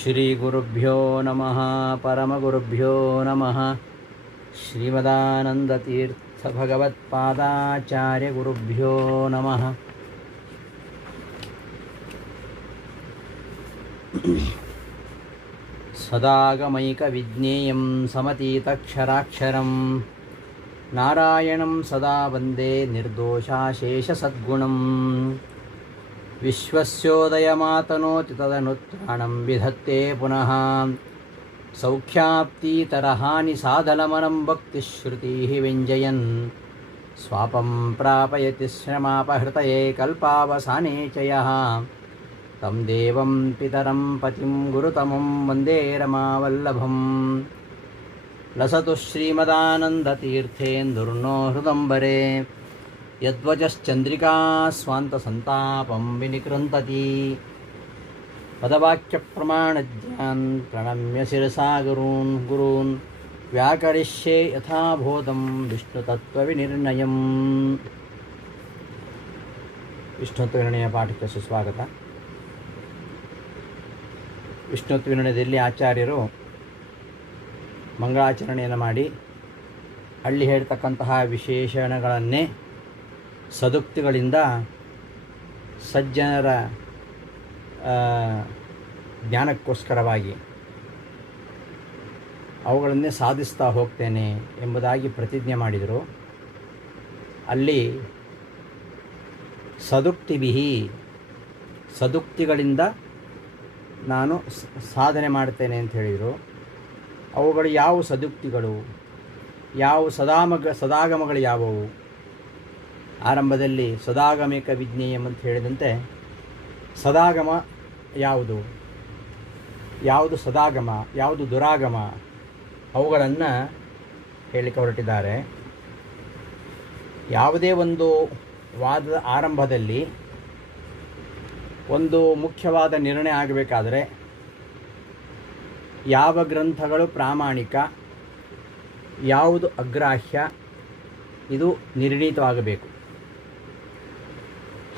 ಶ್ರೀಗುರುಭ್ಯೋ ನಮಃ ಪರಮಗುರುಭ್ಯೋ ನಮಃ. ಶ್ರೀಮದಾನಂದತೀರ್ಥಭಗವತ್ಪಾದಾಚಾರ್ಯಗುರುಭ್ಯೋ ನಮಃ. ಸದಾಗಮೈಕವಿಜ್ಞೇಯಂ ಸಮತೀತಕ್ಷರಾಕ್ಷರಂ ನಾರಾಯಣಂ ಸದಾ ವಂದೇ ನಿರ್ದೋಷಾಶೇಷಸದ್ಗುಣಂ. ವಿಶ್ವಸ್ಯೋದಯಮಾತನೋತಿ ತದನುತ್ರಾಣಂ ವಿಧತ್ತೆ ಪುನಃ ಸೌಖ್ಯಾಪ್ತೀತರಹಾನಿ ಸಾಧಲಮನಂ ಭಕ್ತಿಶ್ರುತೀಃ ವ್ಯಂಜಯನ್ ಸ್ವಾಪಂ ಪ್ರಾಪಯತಿ ಶ್ರಮಾಪಹೃತಯೇ ಕಲ್ಪಾವಸಾನೇ ಚ ಯಃ ತಂ ದೇವಂ ಪಿತರಂ ಪತಿಂ ಗುರುತಮಂ ವಂದೇ ರಮಾವಲ್ಲಭಂ. ಲಸತು ಶ್ರೀಮದಾನಂದತೀರ್ಥೇಂದುರ್ನೋ ಹೃದಂಬರೆ ಯದ್ವಚಶ್ಚಂದ್ರಿಕಾ ಸ್ವಾಂತಸಂತಾಪಂ ವಿನಿಕೃಂತತಿ. ಪದವಾಕ್ಯಪ್ರಮಾಣಜ್ಞಾನ್ ಪ್ರಣಮ್ಯ ಶಿರಸಾ ಗುರೂನ್ ವ್ಯಾಕರಿಷ್ಯೆ ಯಥಾಬೋಧಂ ವಿಷ್ಣುತತ್ವವಿನಿರ್ಣಯಂ. ವಿಷ್ಣುತ್ವವಿನಿರ್ಣಯ ಪಾಠಕ್ಕೆ ಸುಸ್ವಾಗತ. ವಿಷ್ಣುತ್ವವಿನಿರ್ಣಯದಲ್ಲಿ ಆಚಾರ್ಯರು ಮಂಗಳಾಚರಣೆಯನ್ನು ಮಾಡಿ ಅಲ್ಲಿ ಹೇಳ್ತಕ್ಕಂತಹ ವಿಶೇಷಣಗಳನ್ನೇ ಸದುಕ್ತಿಗಳಿಂದ ಸಜ್ಜನರ ಜ್ಞಾನಕ್ಕೋಸ್ಕರವಾಗಿ ಅವುಗಳನ್ನೇ ಸಾಧಿಸ್ತಾ ಹೋಗ್ತೇನೆ ಎಂಬುದಾಗಿ ಪ್ರತಿಜ್ಞೆ ಮಾಡಿದರು. ಅಲ್ಲಿ ಸದುಕ್ತಿಗಳಿಂದ ನಾನು ಸಾಧನೆ ಮಾಡ್ತೇನೆ ಅಂತ ಹೇಳಿದರು. ಅವುಗಳು ಯಾವ ಸದುಕ್ತಿಗಳು, ಯಾವ ಸದಾಗಮಗಳು ಯಾವುವು? ಆರಂಭದಲ್ಲಿ ಸದಾಗಮಿಕ ವಿಜ್ಞೇಯಂ ಅಂತ ಹೇಳಿದಂತೆ ಸದಾಗಮ ಯಾವುದು, ಯಾವುದು ಸದಾಗಮ, ಯಾವುದು ದುರಾಗಮ, ಅವುಗಳನ್ನು ಹೇಳಿಕೆ ಹೊರಟಿದ್ದಾರೆ. ಯಾವುದೇ ಒಂದು ವಾದದ ಆರಂಭದಲ್ಲಿ ಒಂದು ಮುಖ್ಯವಾದ ನಿರ್ಣಯ ಆಗಬೇಕಾದರೆ ಯಾವ ಗ್ರಂಥಗಳು ಪ್ರಾಮಾಣಿಕ, ಯಾವುದು ಅಗ್ರಾಹ್ಯ, ಇದು ನಿರ್ಣೀತವಾಗಬೇಕು.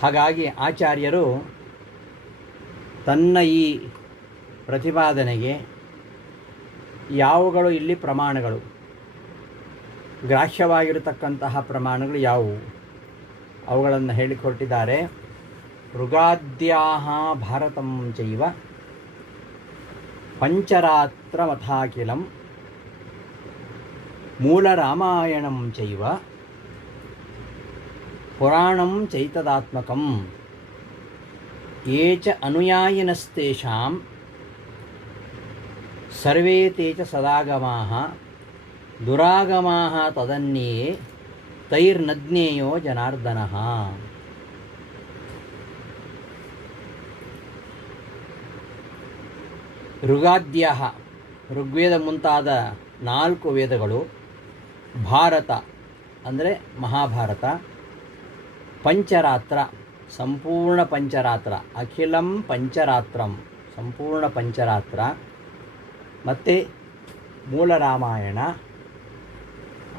ಹಾಗಾಗಿ ಆಚಾರ್ಯರು ತನ್ನ ಈ ಪ್ರತಿಪಾದನೆಗೆ ಯಾವುಗಳು ಇಲ್ಲಿ ಪ್ರಮಾಣಗಳು, ಗ್ರಾಹ್ಯವಾಗಿರತಕ್ಕಂತಹ ಪ್ರಮಾಣಗಳು ಯಾವುವು, ಅವುಗಳನ್ನು ಹೇಳಿಕೊಟ್ಟಿದ್ದಾರೆ. ಋಗಾದ್ಯಾಹ ಭಾರತಂ ಚೈವ ಪಂಚರಾತ್ರಮಥಾಖಿಲಂ ಮೂಲರಾಮಾಯಣಂ ಚೈವ ಪುರಾಣಂ ಚೈತದಾತ್ಮಕಂ ಯೇ ಚ ಅನುಯಾಯಿನಸ್ತೇಷಾಂ ಸರ್ವೇ ತೇ ಚ ಸದಾಗಮಾಃ ದುರಾಗಮಾಃ ತದನ್ಯೇ ತೈರ್ನಜ್ಞೇಯೋ ಜನಾರ್ದನಃ. ಋಗಾದ್ಯಃ ಋಗ್ವೇದ ಮುಂತಾದ 4 ವೇದಗಳು, ಭಾರತ ಅಂದರೆ ಮಹಾಭಾರತ, ಪಂಚರಾತ್ರ ಸಂಪೂರ್ಣ ಪಂಚರಾತ್ರ, ಅಖಿಲಂ ಪಂಚರಾತ್ರಂ ಸಂಪೂರ್ಣ ಪಂಚರಾತ್ರ, ಮತ್ತು ಮೂಲ ರಾಮಾಯಣ,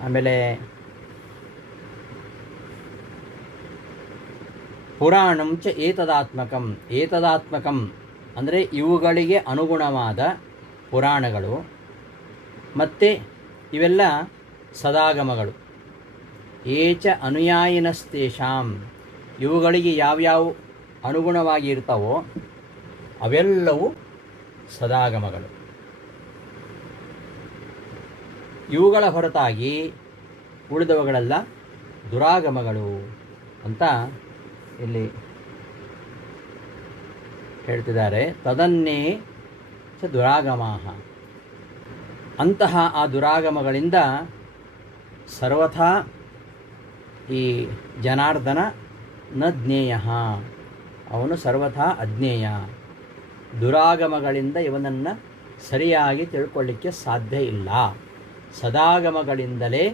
ಆಮೇಲೆ ಪುರಾಣಂ ಚ ಏತದಾತ್ಮಕಂ ಅಂದರೆ ಇವುಗಳಿಗೆ ಅನುಗುಣವಾದ ಪುರಾಣಗಳು, ಮತ್ತು ಇವೆಲ್ಲ ಸದಾಗಮಗಳು. ಏಚ ಅನುಯಾಯಿನಸ್ತೇಷಾಂ ಇವುಗಳಿಗೆ ಯಾವ್ಯಾವ ಅನುಗುಣವಾಗಿ ಇರ್ತಾವೋ ಅವೆಲ್ಲವೂ ಸದಾಗಮಗಳು. ಇವುಗಳ ಹೊರತಾಗಿ ಉಳಿದವುಗಳೆಲ್ಲ ದುರಾಗಮಗಳು ಅಂತ ಇಲ್ಲಿ ಹೇಳ್ತಿದ್ದಾರೆ. ತದನ್ನೇ ಚ ದುರಾಗಮಾಃ, ಅಂತಹ ಆ ದುರಾಗಮಗಳಿಂದ ಸರ್ವಥಾ ಈ ಜನಾರ್ದನ ನ ಜ್ಞೇಯ, ಅವನು ಸರ್ವಥಾ ಅಜ್ಞೇಯ. ದುರಾಗಮಗಳಿಂದ ಇವನನ್ನು ಸರಿಯಾಗಿ ತಿಳ್ಕೊಳ್ಳಿಕ್ಕೆ ಸಾಧ್ಯ ಇಲ್ಲ. ಸದಾಗಮಗಳಿಂದಲೇ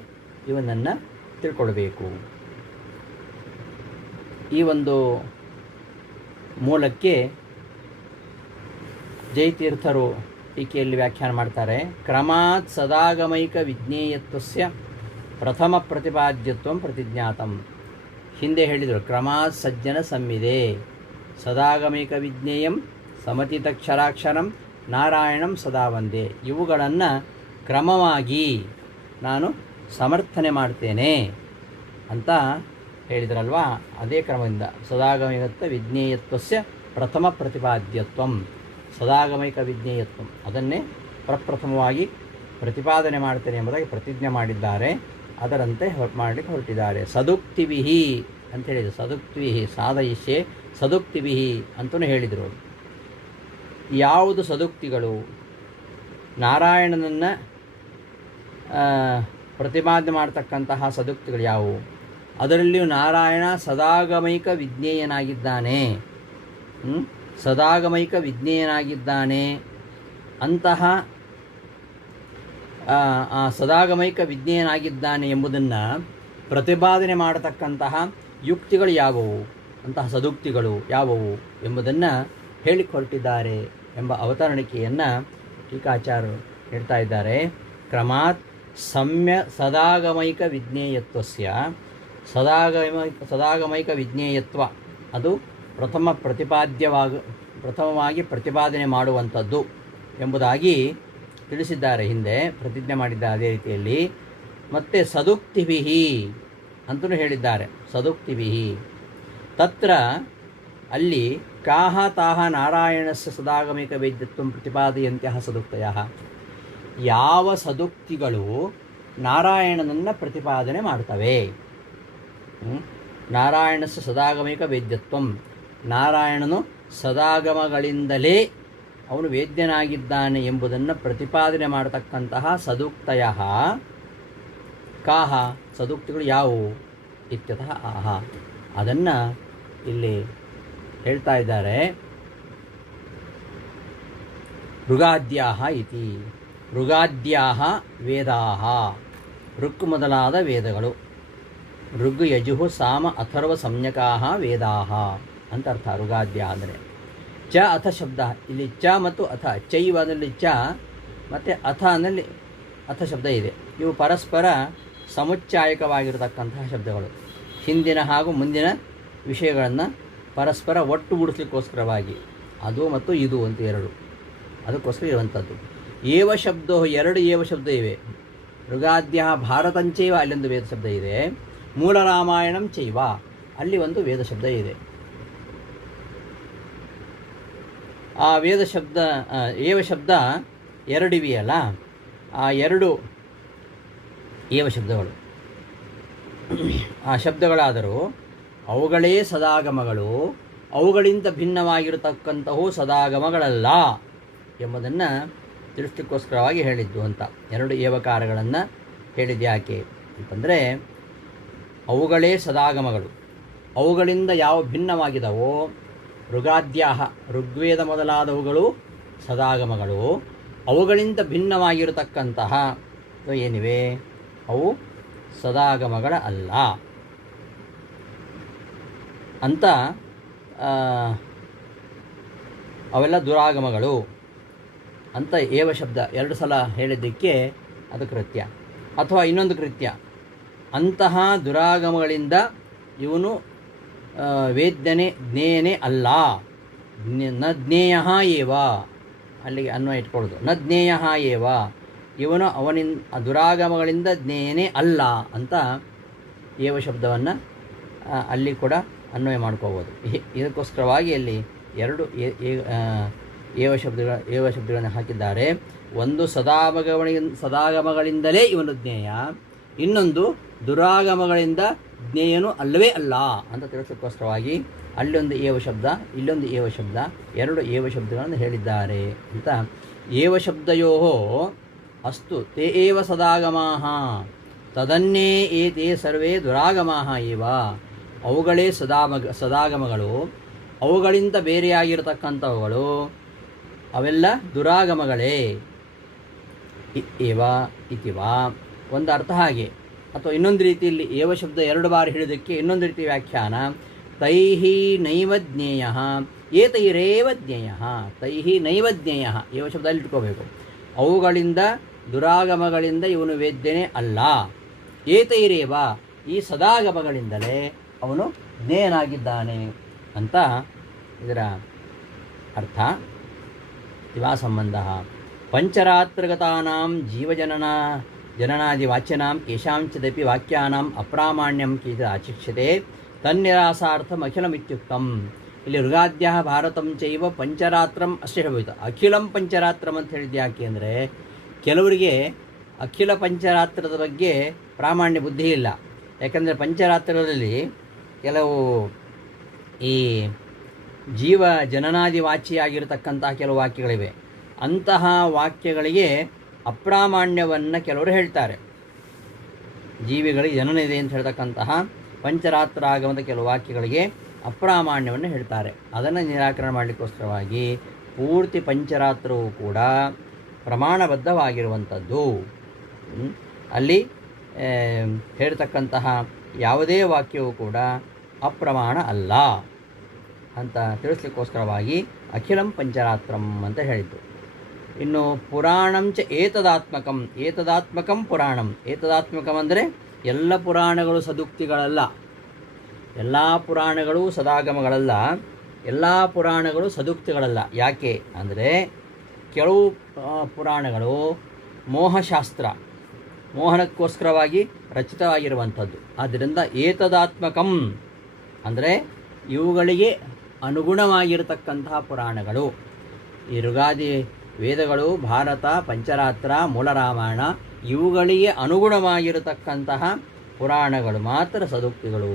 ಇವನನ್ನು ತಿಳ್ಕೊಳ್ಬೇಕು. ಈ ಒಂದು ಮೂಲಕ್ಕೆ ಜಯತೀರ್ಥರು ಟೀಕೆಯಲ್ಲಿ ವ್ಯಾಖ್ಯಾನ ಮಾಡ್ತಾರೆ. ಕ್ರಮಾತ್ ಸದಾಗಮೈಕ ವಿಜ್ಞೇಯತ್ವಸ್ಯ ಪ್ರಥಮ ಪ್ರತಿಪಾದ್ಯತ್ವ ಪ್ರತಿಜ್ಞಾತಂ. ಹಿಂದೆ ಹೇಳಿದರು ಕ್ರಮಾತ್ ಸಜ್ಜನ ಸಂವಿದೆ, ಸದಾಗಮೈಕ ವಿಜ್ಞೇಯಂ ಸಮತೀತಕ್ಷರಾಕ್ಷರಂ ನಾರಾಯಣಂ ಸದಾ ವಂದೇ. ಇವುಗಳನ್ನು ಕ್ರಮವಾಗಿ ನಾನು ಸಮರ್ಥನೆ ಮಾಡ್ತೇನೆ ಅಂತ ಹೇಳಿದ್ರಲ್ವಾ. ಅದೇ ಕ್ರಮದಿಂದ ಸದಾಗಮೈಕತ್ವ ವಿಜ್ಞೇಯತ್ವಸ್ಯ ಪ್ರಥಮ ಪ್ರತಿಪಾದ್ಯತ್ವಂ, ಸದಾಗಮೈಕ ವಿಜ್ಞೇಯತ್ವಂ ಅದನ್ನೇ ಪ್ರಪ್ರಥಮವಾಗಿ ಪ್ರತಿಪಾದನೆ ಮಾಡ್ತೇನೆ ಎಂಬುದಾಗಿ ಪ್ರತಿಜ್ಞೆ ಮಾಡಿದ್ದಾರೆ. ಅದರಂತೆ ಮಾಡಲಿಕ್ಕೆ ಹೊರಟಿದ್ದಾರೆ. ಸದುಕ್ತಿವಿಹಿ ಅಂತ ಹೇಳಿದರು. ಸದುಕ್ತಿವಿಹಿ ಸಾಧಯಿಷ್ಯೆ ಸದುಕ್ತಿವಿಹಿ ಅಂತಲೂ ಹೇಳಿದರು. ಯಾವುದು ಸದುಕ್ತಿಗಳು? ನಾರಾಯಣನನ್ನು ಪ್ರತಿಪಾದನೆ ಮಾಡ್ತಕ್ಕಂತಹ ಸದುಕ್ತಿಗಳು ಯಾವುವು? ಅದರಲ್ಲಿಯೂ ನಾರಾಯಣ ಸದಾಗಮೈಕ ವಿಜ್ಞೇಯನಾಗಿದ್ದಾನೆ, ಸದಾಗಮೈಕ ವಿಜ್ಞೇಯನಾಗಿದ್ದಾನೆ. ಅಂತಹ ಸದಾಗಮೈಕ ವಿಜ್ಞೇಯನಾಗಿದ್ದಾನೆ ಎಂಬುದನ್ನು ಪ್ರತಿಪಾದನೆ ಮಾಡತಕ್ಕಂತಹ ಯುಕ್ತಿಗಳು ಯಾವುವು, ಅಂತಹ ಸದುಕ್ತಿಗಳು ಯಾವುವು ಎಂಬುದನ್ನು ಹೇಳಿಕ್ಕೆ ಹೊರಟಿದ್ದಾರೆ ಎಂಬ ಅವತರಣಿಕೆಯನ್ನು ಟೀಕಾಚಾರ್ಯರು ಹೇಳ್ತಾ ಇದ್ದಾರೆ. ಕ್ರಮಾತ್ ಸದಾಗಮೈಕ ವಿಜ್ಞೇಯತ್ವಸ್ಯ, ಸದಾಗಮೈಕ ವಿಜ್ಞೇಯತ್ವ ಅದು ಪ್ರಥಮವಾಗಿ ಪ್ರತಿಪಾದನೆ ಮಾಡುವಂಥದ್ದು ಎಂಬುದಾಗಿ ತಿಳಿಸಿದ್ದಾರೆ. ಹಿಂದೆ ಪ್ರತಿಜ್ಞೆ ಮಾಡಿದ್ದಾರೆ ಅದೇ ರೀತಿಯಲ್ಲಿ. ಮತ್ತು ಸದುಕ್ತಿಭಿಹಿ ಅಂತಲೂ ಹೇಳಿದ್ದಾರೆ. ಸದುಕ್ತಿಭಿಹಿ ತತ್ರ ಅಲ್ಲಿ ಕಾಹ ತಾಹ ನಾರಾಯಣಸ್ಯ ಸದಾಗಮೈಕ ವೇದ್ಯತ್ವಂ ಪ್ರತಿಪಾದಯಂತ್ಯಃ ಸದುಕ್ತಯಃ. ಯಾವ ಸದುಕ್ತಿಗಳು ನಾರಾಯಣನನ್ನು ಪ್ರತಿಪಾದನೆ ಮಾಡ್ತವೆ? ನಾರಾಯಣಸ್ಯ ಸದಾಗಮೈಕ ವೇದ್ಯತ್ವಂ, ನಾರಾಯಣನು ಸದಾಗಮಗಳಿಂದಲೇ ಅವನು ವೇದ್ಯನಾಗಿದ್ದಾನೆ ಎಂಬುದನ್ನು ಪ್ರತಿಪಾದನೆ ಮಾಡತಕ್ಕಂತಹ ಸದುಕ್ತಯ ಕಾಹ, ಸದುಕ್ತಿಗಳು ಯಾವುವು ಇತ್ಯತಃ ಆಹ. ಅದನ್ನು ಇಲ್ಲಿ ಹೇಳ್ತಾ ಇದ್ದಾರೆ. ಋಗಾದ್ಯಾಹ ಇತಿ, ಋಗಾದ್ಯಾಹ ವೇದಾಹ, ಋಕ್ ಮೊದಲಾದ ವೇದಗಳು. ಋಗ್ ಯಜುಃ ಸಾಮ ಅಥರ್ವ ಸಂಜ್ಞಕಾಹ ವೇದಾಹ ಅಂತ ಅರ್ಥ. ಋಗಾದ್ಯಾಹ ಅಂದರೆ ಚ ಅಥ ಶಬ್ದ. ಇಲ್ಲಿ ಚ ಮತ್ತು ಅಥ, ಚೈವದಲ್ಲಿ ಚ ಮತ್ತು ಅಥ ಅನ್ನಲ್ಲಿ ಅಥ ಶಬ್ದ ಇದೆ. ಇವು ಪರಸ್ಪರ ಸಮುಚ್ಚಾಯಕವಾಗಿರತಕ್ಕಂತಹ ಶಬ್ದಗಳು. ಹಿಂದಿನ ಹಾಗೂ ಮುಂದಿನ ವಿಷಯಗಳನ್ನು ಪರಸ್ಪರ ಒಟ್ಟುಗೂಡಿಸ್ಲಿಕ್ಕೋಸ್ಕರವಾಗಿ, ಅದು ಮತ್ತು ಇದು ಅಂತ ಎರಡು, ಅದಕ್ಕೋಸ್ಕರ ಇರುವಂಥದ್ದು. ಏವ ಶಬ್ದೋ, ಎರಡು ಏವ ಶಬ್ದ ಇವೆ. ಋಗಾದ್ಯ ಭಾರತಂಚೈವ ಅಲ್ಲೊಂದು ವೇದ ಶಬ್ದ ಇದೆ. ಮೂಲ ರಾಮಾಯಣಂ ಚೈವ ಅಲ್ಲಿ ಒಂದು ವೇದ ಶಬ್ದ ಇದೆ. ಆ ವೇದ ಶಬ್ದ ಏವ ಶಬ್ದ ಎರಡಿವೆಯಲ್ಲ, ಆ ಎರಡು ಏವ ಶಬ್ದಗಳು ಆ ಶಬ್ದಗಳಾದರೂ ಅವುಗಳೇ ಸದಾಗಮಗಳು, ಅವುಗಳಿಂದ ಭಿನ್ನವಾಗಿರತಕ್ಕಂಥವು ಸದಾಗಮಗಳಲ್ಲ ಎಂಬುದನ್ನು ತಿಳಿಸ್ಲಿಕ್ಕೋಸ್ಕರವಾಗಿ ಹೇಳಿದ್ದು ಅಂತ. ಎರಡು ಏವಕಾರಗಳನ್ನು ಹೇಳಿದ್ದು ಯಾಕೆ ಅಂತಂದರೆ, ಅವುಗಳೇ ಸದಾಗಮಗಳು, ಅವುಗಳಿಂದ ಯಾವ ಭಿನ್ನವಾಗಿದವೋ ಋಗಾದ್ಯಾಹ, ಋಗ್ವೇದ ಮೊದಲಾದವುಗಳು ಸದಾಗಮಗಳು, ಅವುಗಳಿಂದ ಭಿನ್ನವಾಗಿರತಕ್ಕಂತಹ ಏನಿವೆ ಅವು ಸದಾಗಮಗಳ ಅಲ್ಲ ಅಂತ, ಅವೆಲ್ಲ ದುರಾಗಮಗಳು ಅಂತ ಏವ ಶಬ್ದ ಎರಡು ಸಲ ಹೇಳಿದ್ದಕ್ಕೆ ಅದು ಕೃತ್ಯ. ಅಥವಾ ಇನ್ನೊಂದು ಕೃತ್ಯ, ಅಂತಹ ದುರಾಗಮಗಳಿಂದ ಇವನು ವೇದ್ಯನೇ ಜ್ಞೇಯನೇ ಅಲ್ಲ. ನ ಜ್ಞೇಯ ಏವ, ಅಲ್ಲಿಗೆ ಅನ್ವಯ ಇಟ್ಕೊಳ್ಳೋದು. ನ ಜ್ಞೇಯ ಏವ, ಇವನು ಅವನಿಂದ ದುರಾಗಮಗಳಿಂದ ಜ್ಞೇಯನೇ ಅಲ್ಲ ಅಂತ ಏವ ಶಬ್ದವನ್ನು ಅಲ್ಲಿ ಕೂಡ ಅನ್ವಯ ಮಾಡ್ಕೋಬೋದು. ಇದಕ್ಕೋಸ್ಕರವಾಗಿ ಅಲ್ಲಿ ಎರಡು ಏವ ಶಬ್ದಗಳನ್ನು ಹಾಕಿದ್ದಾರೆ. ಒಂದು ಸದಾಗಮಗಳಿಂದಲೇ ಇವನು ಜ್ಞೇಯ, ಇನ್ನೊಂದು ದುರಾಗಮಗಳಿಂದ ಜ್ಞೇಯನು ಅಲ್ಲವೇ ಅಲ್ಲ ಅಂತ ತಿಳಿಸೋಕ್ಕೋಸ್ಕರವಾಗಿ ಅಲ್ಲೊಂದು ಏವ ಶಬ್ದ, ಇಲ್ಲೊಂದು ಏವ ಶಬ್ದ, ಎರಡು ಏವ ಶಬ್ದಗಳನ್ನು ಹೇಳಿದ್ದಾರೆ ಅಂತ. ಏವ ಶಬ್ದಯೋ ಅಸ್ತು ತೇ ಏವ ಸದಾಗಮಾಃ ತದನ್ನೇ ಏತೇ ಸರ್ವೇ ದುರಾಗಮಾಃ ಏವ. ಅವುಗಳೇ ಸದಾಗಮಗಳು, ಅವುಗಳಿಂದ ಬೇರೆಯಾಗಿರತಕ್ಕಂಥವುಗಳು ಅವೆಲ್ಲ ದುರಾಗಮಗಳೇ. ಏವ ಇತಿವಾ ಒಂದು ಅರ್ಥ ಹಾಗೆ. ಅಥವಾ ಇನ್ನೊಂದು ರೀತಿಯಲ್ಲಿ ಏವ ಶಬ್ದ ಎರಡು ಬಾರಿ ಹೇಳಿದ್ದಕ್ಕೆ ಇನ್ನೊಂದು ರೀತಿ ವ್ಯಾಖ್ಯಾನ, ತೈಹಿ ನೈವ ಜ್ಞೇಯ ಏತೈರೇವ ಜ್ಞೇಯ. ತೈಹಿ ನೈವ ಜ್ಞೇಯ ಏವ ಶಬ್ದ ಅಲ್ಲಿ ಇಟ್ಕೋಬೇಕು. ಅವುಗಳಿಂದ ದುರಾಗಮಗಳಿಂದ ಇವನು ವೇದ್ಯನೇ ಅಲ್ಲ. ಏತೈರೇವ ಈ ಸದಾಗಮಗಳಿಂದಲೇ ಅವನು ಜ್ಞೇಯನಾಗಿದ್ದಾನೆ ಅಂತ ಇದರ ಅರ್ಥ. ಇವಾ ಸಂಬಂಧ ಪಂಚರಾತ್ರಗತಾನಾಂ ಜನನಾದಿವಾಚ್ಯನಾಂ ಕೇಷಾಂಚಿದಪಿ ವಾಕ್ಯಾನಾಂ ಅಪ್ರಾಮಾಣ್ಯಂ ಕಿಂಚಿತ್ ಆಚಕ್ಷ್ಯತೆ ತನ್ನಿರಾಸಾರ್ಥಮಖಿಲಮಿತ್ಯುಕ್ತಂ. ಇಲ್ಲಿ ಋಗಾದ್ಯ ಭಾರತಂ ಚೈವ ಪಂಚರಾತ್ರಂ ಅಷ್ಟೇ ಹೇಳ್ಬೋದು. ಅಖಿಲಂ ಪಂಚರಾತ್ರಂ ಅಂತ ಹೇಳಿದ್ದು ಯಾಕೆ ಅಂದರೆ ಕೆಲವರಿಗೆ ಅಖಿಲ ಪಂಚರಾತ್ರದ ಬಗ್ಗೆ ಪ್ರಾಮಾಣ್ಯ ಬುದ್ಧಿ ಇಲ್ಲ. ಯಾಕಂದರೆ ಪಂಚರಾತ್ರದಲ್ಲಿ ಕೆಲವು ಈ ಜೀವ ಜನನಾದಿ ವಾಚಿಯಾಗಿರತಕ್ಕಂತಹ ಕೆಲವು ವಾಕ್ಯಗಳಿವೆ. ಅಂತಹ ವಾಕ್ಯಗಳಿಗೆ ಅಪ್ರಾಮಾಣ್ಯವನ್ನು ಕೆಲವರು ಹೇಳ್ತಾರೆ. ಜೀವಿಗಳಿಗೆ ಜನನ ಇದೆ ಅಂತ ಹೇಳ್ತಕ್ಕಂತಹ ಪಂಚರಾತ್ರ ಆಗಮದ ಕೆಲವು ವಾಕ್ಯಗಳಿಗೆ ಅಪ್ರಾಮಾಣ್ಯವನ್ನು ಹೇಳ್ತಾರೆ. ಅದನ್ನು ನಿರಾಕರಣೆ ಮಾಡಲಿಕ್ಕೋಸ್ಕರವಾಗಿ ಪೂರ್ತಿ ಪಂಚರಾತ್ರವು ಕೂಡ ಪ್ರಮಾಣಬದ್ಧವಾಗಿರುವಂಥದ್ದು. ಅಲ್ಲಿ ಹೇಳ್ತಕ್ಕಂತಹ ಯಾವುದೇ ವಾಕ್ಯವು ಕೂಡ ಅಪ್ರಮಾಣ ಅಲ್ಲ ಅಂತ ತಿಳಿಸ್ಲಿಕ್ಕೋಸ್ಕರವಾಗಿ ಅಖಿಲಂ ಪಂಚರಾತ್ರಂ ಅಂತ ಹೇಳಿದ್ದು. ಇನ್ನು ಪುರಾಣಂಚ ಏತದಾತ್ಮಕಂ ಪುರಾಣಂ. ಏತದಾತ್ಮಕಂ ಅಂದರೆ ಎಲ್ಲ ಪುರಾಣಗಳು ಸದುಕ್ತಿಗಳಲ್ಲ, ಎಲ್ಲ ಪುರಾಣಗಳು ಸದಾಗಮಗಳಲ್ಲ, ಎಲ್ಲ ಪುರಾಣಗಳು ಸದುಕ್ತಿಗಳಲ್ಲ. ಯಾಕೆ ಅಂದರೆ ಕೆಲವು ಪುರಾಣಗಳು ಮೋಹಶಾಸ್ತ್ರ, ಮೋಹನಕ್ಕೋಸ್ಕರವಾಗಿ ರಚಿತವಾಗಿರುವಂಥದ್ದು. ಆದ್ದರಿಂದ ಏತದಾತ್ಮಕಂ ಅಂದರೆ ಇವುಗಳಿಗೆ ಅನುಗುಣವಾಗಿರತಕ್ಕಂತಹ ಪುರಾಣಗಳು. ಈ ಋಗಾದಿ ವೇದಗಳು, ಭಾರತ, ಪಂಚರಾತ್ರ, ಮೂಲರಾಮಾಯಣ ಇವುಗಳಿಗೆ ಅನುಗುಣವಾಗಿರತಕ್ಕಂತಹ ಪುರಾಣಗಳು ಮಾತ್ರ ಸದುಕ್ತಿಗಳು.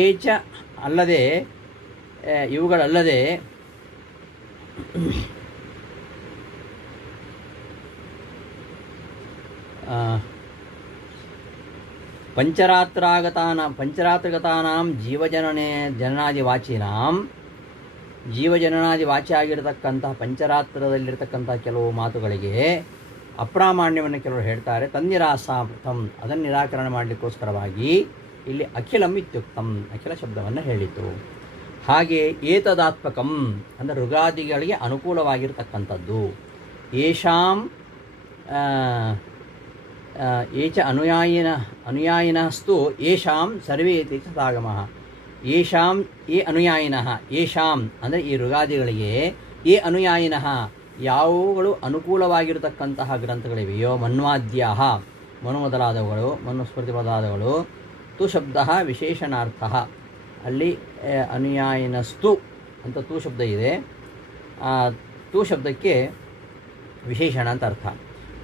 ಏಚ ಅಲ್ಲದೆ ಇವುಗಳಲ್ಲದೆ ಪಂಚರಾತ್ರಗತಾನಾಂ ಜೀವಜನನಾದಿ ವಾಚಿ ಆಗಿರತಕ್ಕಂತಹ ಪಂಚರಾತ್ರದಲ್ಲಿರ್ತಕ್ಕಂಥ ಕೆಲವು ಮಾತುಗಳಿಗೆ ಅಪ್ರಾಮಾಣ್ಯವನ್ನು ಕೆಲವರು ಹೇಳ್ತಾರೆ. ತನ್ನಿರಾಸಾರ್ಥಂ ಅದನ್ನು ನಿರಾಕರಣೆ ಮಾಡಲಿಕ್ಕೋಸ್ಕರವಾಗಿ ಇಲ್ಲಿ ಅಖಿಲಂ ಇತ್ಯುಕ್ತಂ ಅಖಿಲ ಶಬ್ದವನ್ನು ಹೇಳಿತು. ಹಾಗೆ ಏತದಾತ್ಮಕಂ ಅಂದರೆ ಋಗಾದಿಗಳಿಗೆ ಅನುಕೂಲವಾಗಿರ್ತಕ್ಕಂಥದ್ದು. ಯೇಷಾಂ ಏಚ ಅನುಯಾಯಿನಸ್ತು ಯೇಷಾಂ ಸರ್ವೇ ಇತಿ ಸದಾಗಮಃ. ಯೇಷಾಂ ಯೇ ಅನುಯಾಯಿನಃ, ಯೇಷಾಂ ಅಂದರೆ ಈ ಋಗಾದಿಗಳಿಗೆ ಯೇ ಅನುಯಾಯಿನಃ ಯಾವುಗಳು ಅನುಕೂಲವಾಗಿರತಕ್ಕಂತಹ ಗ್ರಂಥಗಳಿವೆಯೋ, ಮನ್ವಾದ್ಯಾಹ ಮನು ಮೊದಲಾದವುಗಳು, ಮನುಸ್ಮೃತಿ ಮೊದಲಾದವುಗಳು, ತು ಶಬ್ದ ವಿಶೇಷಣಾರ್ಥ. ಅಲ್ಲಿ ಅನುಯಾಯಿನಸ್ತು ಅಂತ ತು ಶಬ್ದ ಇದೆ. ತು ಶಬ್ದಕ್ಕೆ ವಿಶೇಷಣ ಅಂತ ಅರ್ಥ.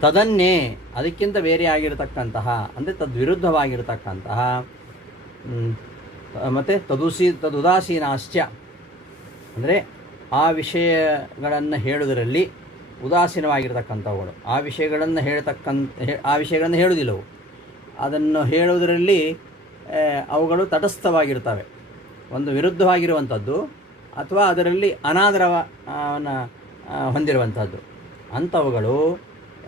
ತದನ್ನೇ ಅದಕ್ಕಿಂತ ಬೇರೆ ಆಗಿರತಕ್ಕಂತಹ ಅಂದರೆ ತದ್ವಿರುದ್ಧವಾಗಿರತಕ್ಕಂತಹ ಮತ್ತು ತದುದಾಸೀನಾಶ್ಚ ಅಂದರೆ ಆ ವಿಷಯಗಳನ್ನು ಹೇಳುವುದರಲ್ಲಿ ಉದಾಸೀನವಾಗಿರತಕ್ಕಂಥವುಗಳು, ಆ ವಿಷಯಗಳನ್ನು ಹೇಳುವುದಿಲ್ಲವು, ಅದನ್ನು ಹೇಳುವುದರಲ್ಲಿ ಅವುಗಳು ತಟಸ್ಥವಾಗಿರ್ತವೆ. ಒಂದು ವಿರುದ್ಧವಾಗಿರುವಂಥದ್ದು ಅಥವಾ ಅದರಲ್ಲಿ ಅನಾದರವನ್ನು ಹೊಂದಿರುವಂಥದ್ದು ಅಂಥವುಗಳು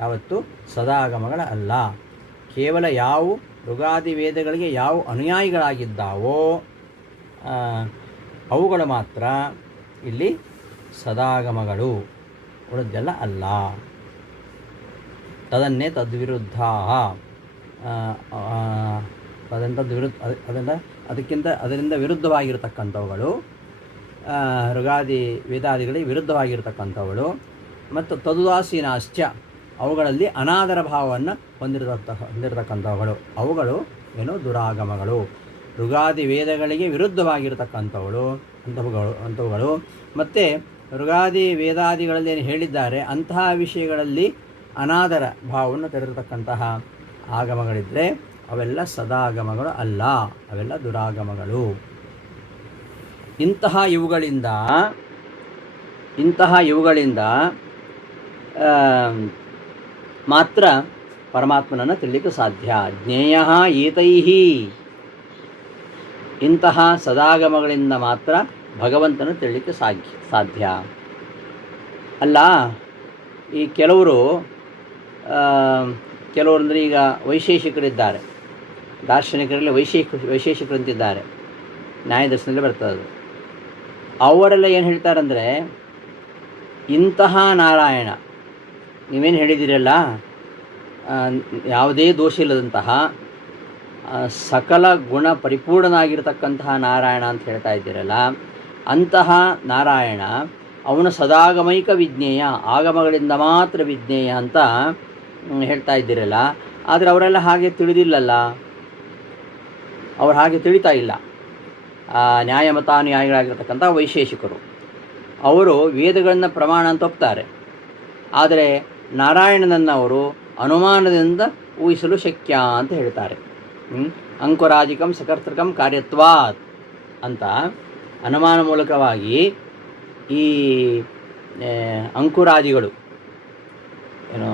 ಯಾವತ್ತು ಸದಾಗಮಗಳ ಅಲ್ಲ. ಕೇವಲ ಯಾವ ಋಗಾದಿ ವೇದಗಳಿಗೆ ಯಾವ ಅನುಯಾಯಿಗಳಾಗಿದ್ದಾವೋ ಅವುಗಳು ಮಾತ್ರ ಇಲ್ಲಿ ಸದಾಗಮಗಳು, ಉಳಿದೆಲ್ಲ ಅಲ್ಲ. ತದನ್ನೇ ತದ್ವಿರುದ್ಧ ಅದರಿಂದ ವಿರುದ್ಧವಾಗಿರತಕ್ಕಂಥವುಗಳು ಋಗಾದಿ ವೇದಾದಿಗಳಿಗೆ ವಿರುದ್ಧವಾಗಿರತಕ್ಕಂಥವುಗಳು. ಮತ್ತು ತದುದಾಸೀನಾಶ್ಚ ಅವುಗಳಲ್ಲಿ ಅನಾದರ ಭಾವವನ್ನು ಹೊಂದಿರತಕ್ಕಂಥವುಗಳು ಅವುಗಳು ಏನೋ ದುರಾಗಮಗಳು. ಋಗಾದಿ ವೇದಗಳಿಗೆ ವಿರುದ್ಧವಾಗಿರತಕ್ಕಂಥವುಗಳು ಅಂಥವುಗಳು ಮತ್ತು ಋಗಾದಿ ವೇದಾದಿಗಳಲ್ಲಿ ಏನು ಹೇಳಿದ್ದಾರೆ ಅಂತಹ ವಿಷಯಗಳಲ್ಲಿ ಅನಾದರ ಭಾವವನ್ನು ತೆರೆದಿರತಕ್ಕಂತಹ ಆಗಮಗಳಿದ್ದರೆ ಅವೆಲ್ಲ ಸದಾಗಮಗಳು ಅಲ್ಲ, ಅವೆಲ್ಲ ದುರಾಗಮಗಳು. ಇಂತಹ ಇವುಗಳಿಂದ ಮಾತ್ರ ಪರಮಾತ್ಮನನ್ನು ತಿಳಿಲಿಕ್ಕೆ ಸಾಧ್ಯ. ಜ್ಞೇಯ ಏತೈಹಿ, ಇಂತಹ ಸದಾಗಮಗಳಿಂದ ಮಾತ್ರ ಭಗವಂತನ ತಿಳಿಲಿಕ್ಕೆ ಸಾಧ್ಯ. ಅಲ್ಲ, ಈ ಕೆಲವರು ಅಂದರೆ ಈಗ ವೈಶೇಷಿಕರಿದ್ದಾರೆ, ದಾರ್ಶನಿಕರಲ್ಲಿ ವೈಶೇಷಿಕರಂತಿದ್ದಾರೆ, ನ್ಯಾಯದರ್ಶನದಲ್ಲಿ ಬರ್ತದೆ. ಅವರೆಲ್ಲ ಏನು ಹೇಳ್ತಾರಂದರೆ, ಇಂತಹ ನಾರಾಯಣ ನೀವೇನು ಹೇಳಿದ್ದೀರಲ್ಲ, ಯಾವುದೇ ದೋಷ ಇಲ್ಲದಂತಹ ಸಕಲ ಗುಣ ಪರಿಪೂರ್ಣನಾಗಿರ್ತಕ್ಕಂತಹ ನಾರಾಯಣ ಅಂತ ಹೇಳ್ತಾ ಇದ್ದೀರಲ್ಲ, ಅಂತಹ ನಾರಾಯಣ ಅವನು ಸದಾಗಮೈಕ ವಿಜ್ಞೇಯ, ಆಗಮಗಳಿಂದ ಮಾತ್ರ ವಿಜ್ಞೇಯ ಅಂತ ಹೇಳ್ತಾ ಇದ್ದೀರಲ್ಲ. ಆದರೆ ಅವರೆಲ್ಲ ಹಾಗೆ ತಿಳಿದಿಲ್ಲಲ್ಲ, ಅವ್ರು ಹಾಗೆ ತಿಳಿತಾ ಇಲ್ಲ. ನ್ಯಾಯಮತಾನುಯಾಯಿಗಳಾಗಿರ್ತಕ್ಕಂಥ ವೈಶೇಷಿಕರು ಅವರು ವೇದಗಳನ್ನು ಪ್ರಮಾಣ ಅಂತ ಒಪ್ತಾರೆ. ಆದರೆ ನಾರಾಯಣನನ್ನು ಅವರು ಅನುಮಾನದಿಂದ ಊಹಿಸಲು ಶಕ್ಯ ಅಂತ ಹೇಳ್ತಾರೆ. ಅಂಕುರಾಜಿಕಂ ಸಕರ್ತೃಕಂ ಕಾರ್ಯತ್ವಾತ್ ಅಂತ ಅನುಮಾನ ಮೂಲಕವಾಗಿ ಈ ಅಂಕುರಾದಿಗಳು ಏನು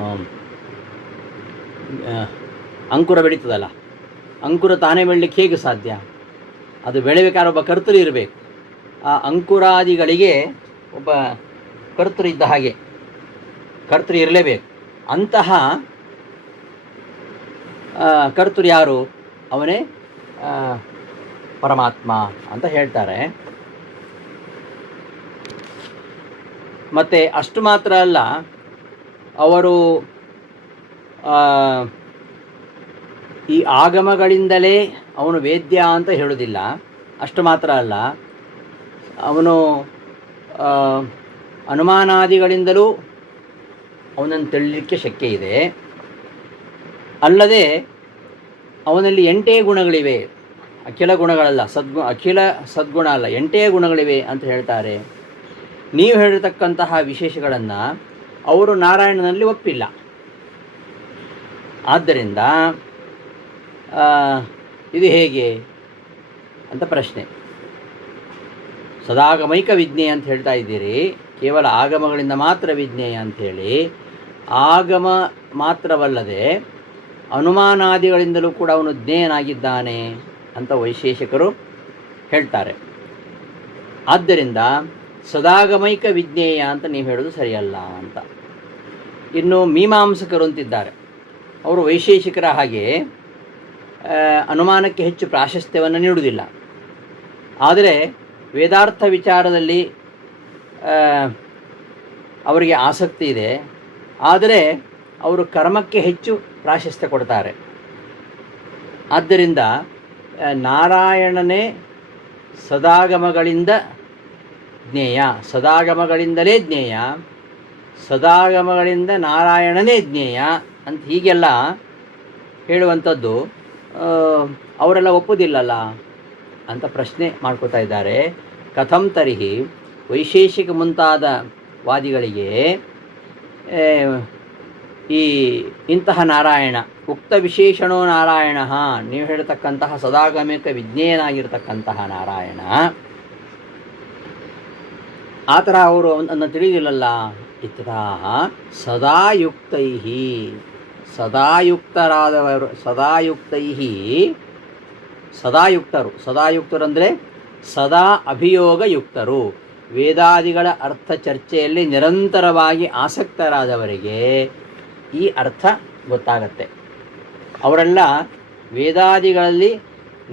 ಅಂಕುರ ಬೆಳೀತದಲ್ಲ, ಅಂಕುರ ತಾನೇ ಬೆಳಲಿಕ್ಕೆ ಹೇಗೆ ಸಾಧ್ಯ? ಅದು ಬೆಳಿಬೇಕಾದ್ರೆ ಒಬ್ಬ ಕರ್ತೃ ಇರಬೇಕು. ಆ ಅಂಕುರಾದಿಗಳಿಗೆ ಒಬ್ಬ ಕರ್ತೃ ಇದ್ದ ಹಾಗೆ ಕರ್ತೃ ಇರಲೇಬೇಕು. ಅಂತಹ ಕರ್ತೃ ಯಾರು? ಅವನೇ ಪರಮಾತ್ಮ ಅಂತ ಹೇಳ್ತಾರೆ. ಮತ್ತು ಅಷ್ಟು ಮಾತ್ರ ಅಲ್ಲ, ಅವರು ಈ ಆಗಮಗಳಿಂದಲೇ ಅವನು ವೇದ್ಯ ಅಂತ ಹೇಳೋದಿಲ್ಲ. ಅಷ್ಟು ಮಾತ್ರ ಅಲ್ಲ, ಅವನು ಅನುಮಾನಾದಿಗಳಿಂದಲೂ ಅವನನ್ನು ತಿಳಿಲಿಕ್ಕೆ ಶಕ್ಯ ಇದೆ. ಅಲ್ಲದೆ ಅವನಲ್ಲಿ 8 ಗುಣಗಳಿವೆ, ಅಖಿಲ ಗುಣಗಳಲ್ಲ, ಅಖಿಲ ಸದ್ಗುಣ ಅಲ್ಲ, 8 ಗುಣಗಳಿವೆ ಅಂತ ಹೇಳ್ತಾರೆ. ನೀವು ಹೇಳಿರ್ತಕ್ಕಂತಹ ವಿಶೇಷಗಳನ್ನು ಅವರು ನಾರಾಯಣನಲ್ಲಿ ಒಪ್ಪಿಲ್ಲ. ಆದ್ದರಿಂದ ಇದು ಹೇಗೆ ಅಂತ ಪ್ರಶ್ನೆ. ಸದಾಗಮೈಕ ವಿಜ್ಞೇಯ ಅಂತ ಹೇಳ್ತಾ ಇದ್ದೀರಿ, ಕೇವಲ ಆಗಮಗಳಿಂದ ಮಾತ್ರ ವಿಜ್ಞೇಯ ಅಂಥೇಳಿ. ಆಗಮ ಮಾತ್ರವಲ್ಲದೆ ಅನುಮಾನಾದಿಗಳಿಂದಲೂ ಕೂಡ ಅವನು ಜ್ಞೇಯನಾಗಿದ್ದಾನೆ ಅಂತ ವೈಶೇಷಿಕರು ಹೇಳ್ತಾರೆ. ಆದ್ದರಿಂದ ಸದಾಗಮೈಕ ವಿಜ್ಞೇಯ ಅಂತ ನೀವು ಹೇಳೋದು ಸರಿಯಲ್ಲ ಅಂತ. ಇನ್ನು ಮೀಮಾಂಸಕರು ಅಂತಿದ್ದಾರೆ, ಅವರು ವೈಶೇಷಿಕರ ಹಾಗೆ ಅನುಮಾನಕ್ಕೆ ಹೆಚ್ಚು ಪ್ರಾಶಸ್ತ್ಯವನ್ನು ನೀಡುವುದಿಲ್ಲ. ಆದರೆ ವೇದಾರ್ಥ ವಿಚಾರದಲ್ಲಿ ಅವರಿಗೆ ಆಸಕ್ತಿ ಇದೆ. ಆದರೆ ಅವರು ಕರ್ಮಕ್ಕೆ ಹೆಚ್ಚು ಪ್ರಾಶಸ್ತ್ಯ ಕೊಡ್ತಾರೆ. ಆದ್ದರಿಂದ ನಾರಾಯಣನೇ ಸದಾಗಮಗಳಿಂದ ಜ್ಞೇಯ, ಸದಾಗಮಗಳಿಂದಲೇ ಜ್ಞೇಯ, ಸದಾಗಮಗಳಿಂದ ನಾರಾಯಣನೇ ಜ್ಞೇಯ ಅಂತ ಹೀಗೆಲ್ಲ ಹೇಳುವಂಥದ್ದು ಅವರೆಲ್ಲ ಒಪ್ಪುವುದಿಲ್ಲಲ್ಲ ಅಂತ ಪ್ರಶ್ನೆ ಮಾಡ್ಕೋತಾ ಇದ್ದಾರೆ. ಕಥಂ ತರ್ಹಿ ವೈಶೇಷಿಕ ಮುಂತಾದ ವಾದಿಗಳಿಗೆ ಈ ಇಂತಹ ನಾರಾಯಣ ಉಕ್ತ ವಿಶೇಷಣೋ ನಾರಾಯಣ, ನೀವು ಹೇಳ್ತಕ್ಕಂತಹ ಸದಾಗಮಿಕ ವಿಜ್ಞೇಯನಾಗಿರ್ತಕ್ಕಂತಹ ನಾರಾಯಣ, ಆ ಥರ ಅವರು ಅನ್ನು ತಿಳಿದಿಲ್ಲಲ್ಲ. ಇತ್ಯತಃ ಸದಾಯುಕ್ತೈ, ಸದಾಯುಕ್ತರಾದವರು, ಸದಾಯುಕ್ತರು ಅಂದರೆ ಸದಾ ಅಭಿಯೋಗಯುಕ್ತರು, ವೇದಾದಿಗಳ ಅರ್ಥ ಚರ್ಚೆಯಲ್ಲಿ ನಿರಂತರವಾಗಿ ಆಸಕ್ತರಾದವರಿಗೆ ಈ ಅರ್ಥ ಗೊತ್ತಾಗತ್ತೆ. ಅವರೆಲ್ಲ ವೇದಾದಿಗಳಲ್ಲಿ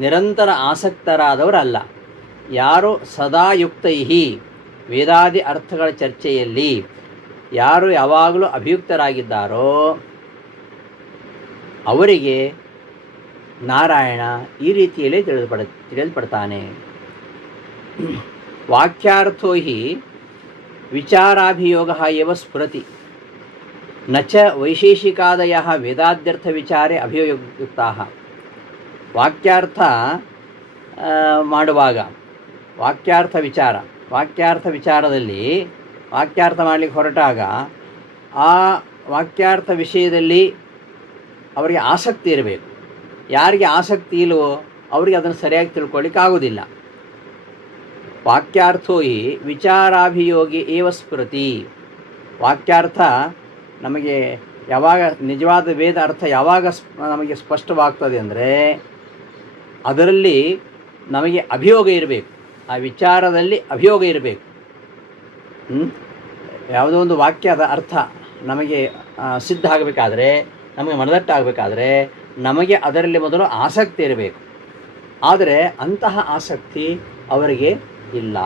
ನಿರಂತರ ಆಸಕ್ತರಾದವರಲ್ಲ. ಯಾರು ಸದಾಯುಕ್ತೈ, ವೇದಾದಿ ಅರ್ಥಗಳ ಚರ್ಚೆಯಲ್ಲಿ ಯಾರು ಯಾವಾಗಲೂ ಅಭಿಯುಕ್ತರಾಗಿದ್ದಾರೋ ಅವರಿಗೆ ನಾರಾಯಣ ಈ ರೀತಿಯಲ್ಲೇ ತಿಳಿಯಲ್ಪಡ್ತಾನೆ. ವಾಕ್ಯಾರ್ಥೋ ಹಿ ವಿಚಾರಾಭಿಯೋಗ ಏವ ಸ್ಫುರತಿ ನ ಚ ವೈಶೇಷಿಕಾದಯ ವೇದಾದ್ಯರ್ಥ ವಿಚಾರೇ ಅಭಿಯುಕ್ತಾ. ವಾಕ್ಯಾರ್ಥ ಮಾಡುವಾಗ ವಾಕ್ಯಾರ್ಥ ವಿಚಾರದಲ್ಲಿ ವಾಕ್ಯಾರ್ಥ ಮಾಡಲಿಕ್ಕೆ ಹೊರಟಾಗ ಆ ವಾಕ್ಯಾರ್ಥ ವಿಷಯದಲ್ಲಿ ಅವರಿಗೆ ಆಸಕ್ತಿ ಇರಬೇಕು. ಯಾರಿಗೆ ಆಸಕ್ತಿ ಇಲ್ಲವೋ ಅವರಿಗೆ ಅದನ್ನು ಸರಿಯಾಗಿ ತಿಳ್ಕೊಳ್ಳಿಕ್ಕೆ ಆಗೋದಿಲ್ಲ. ವಾಕ್ಯಾರ್ಥೋ ಹಿ ವಿಚಾರಾಭಿಯೋಗಿ ಏವ ಸ್ಫುರತಿ. ವಾಕ್ಯಾರ್ಥ ನಮಗೆ ಯಾವಾಗ ನಿಜವಾದ ವೇದ ಅರ್ಥ ಯಾವಾಗ ನಮಗೆ ಸ್ಪಷ್ಟವಾಗ್ತದೆ ಅಂದರೆ ಅದರಲ್ಲಿ ನಮಗೆ ಅಭಿಯೋಗ ಇರಬೇಕು, ಆ ವಿಚಾರದಲ್ಲಿ ಅಭಿಯೋಗ ಇರಬೇಕು. ಯಾವುದೋ ಒಂದು ವಾಕ್ಯದ ಅರ್ಥ ನಮಗೆ ಸಿದ್ಧ ಆಗಬೇಕಾದ್ರೆ, ನಮಗೆ ಮನದಟ್ಟಾಗಬೇಕಾದ್ರೆ ನಮಗೆ ಅದರಲ್ಲಿ ಮೊದಲು ಆಸಕ್ತಿ ಇರಬೇಕು. ಆದರೆ ಅಂತಹ ಆಸಕ್ತಿ ಅವರಿಗೆ ಇಲ್ಲ.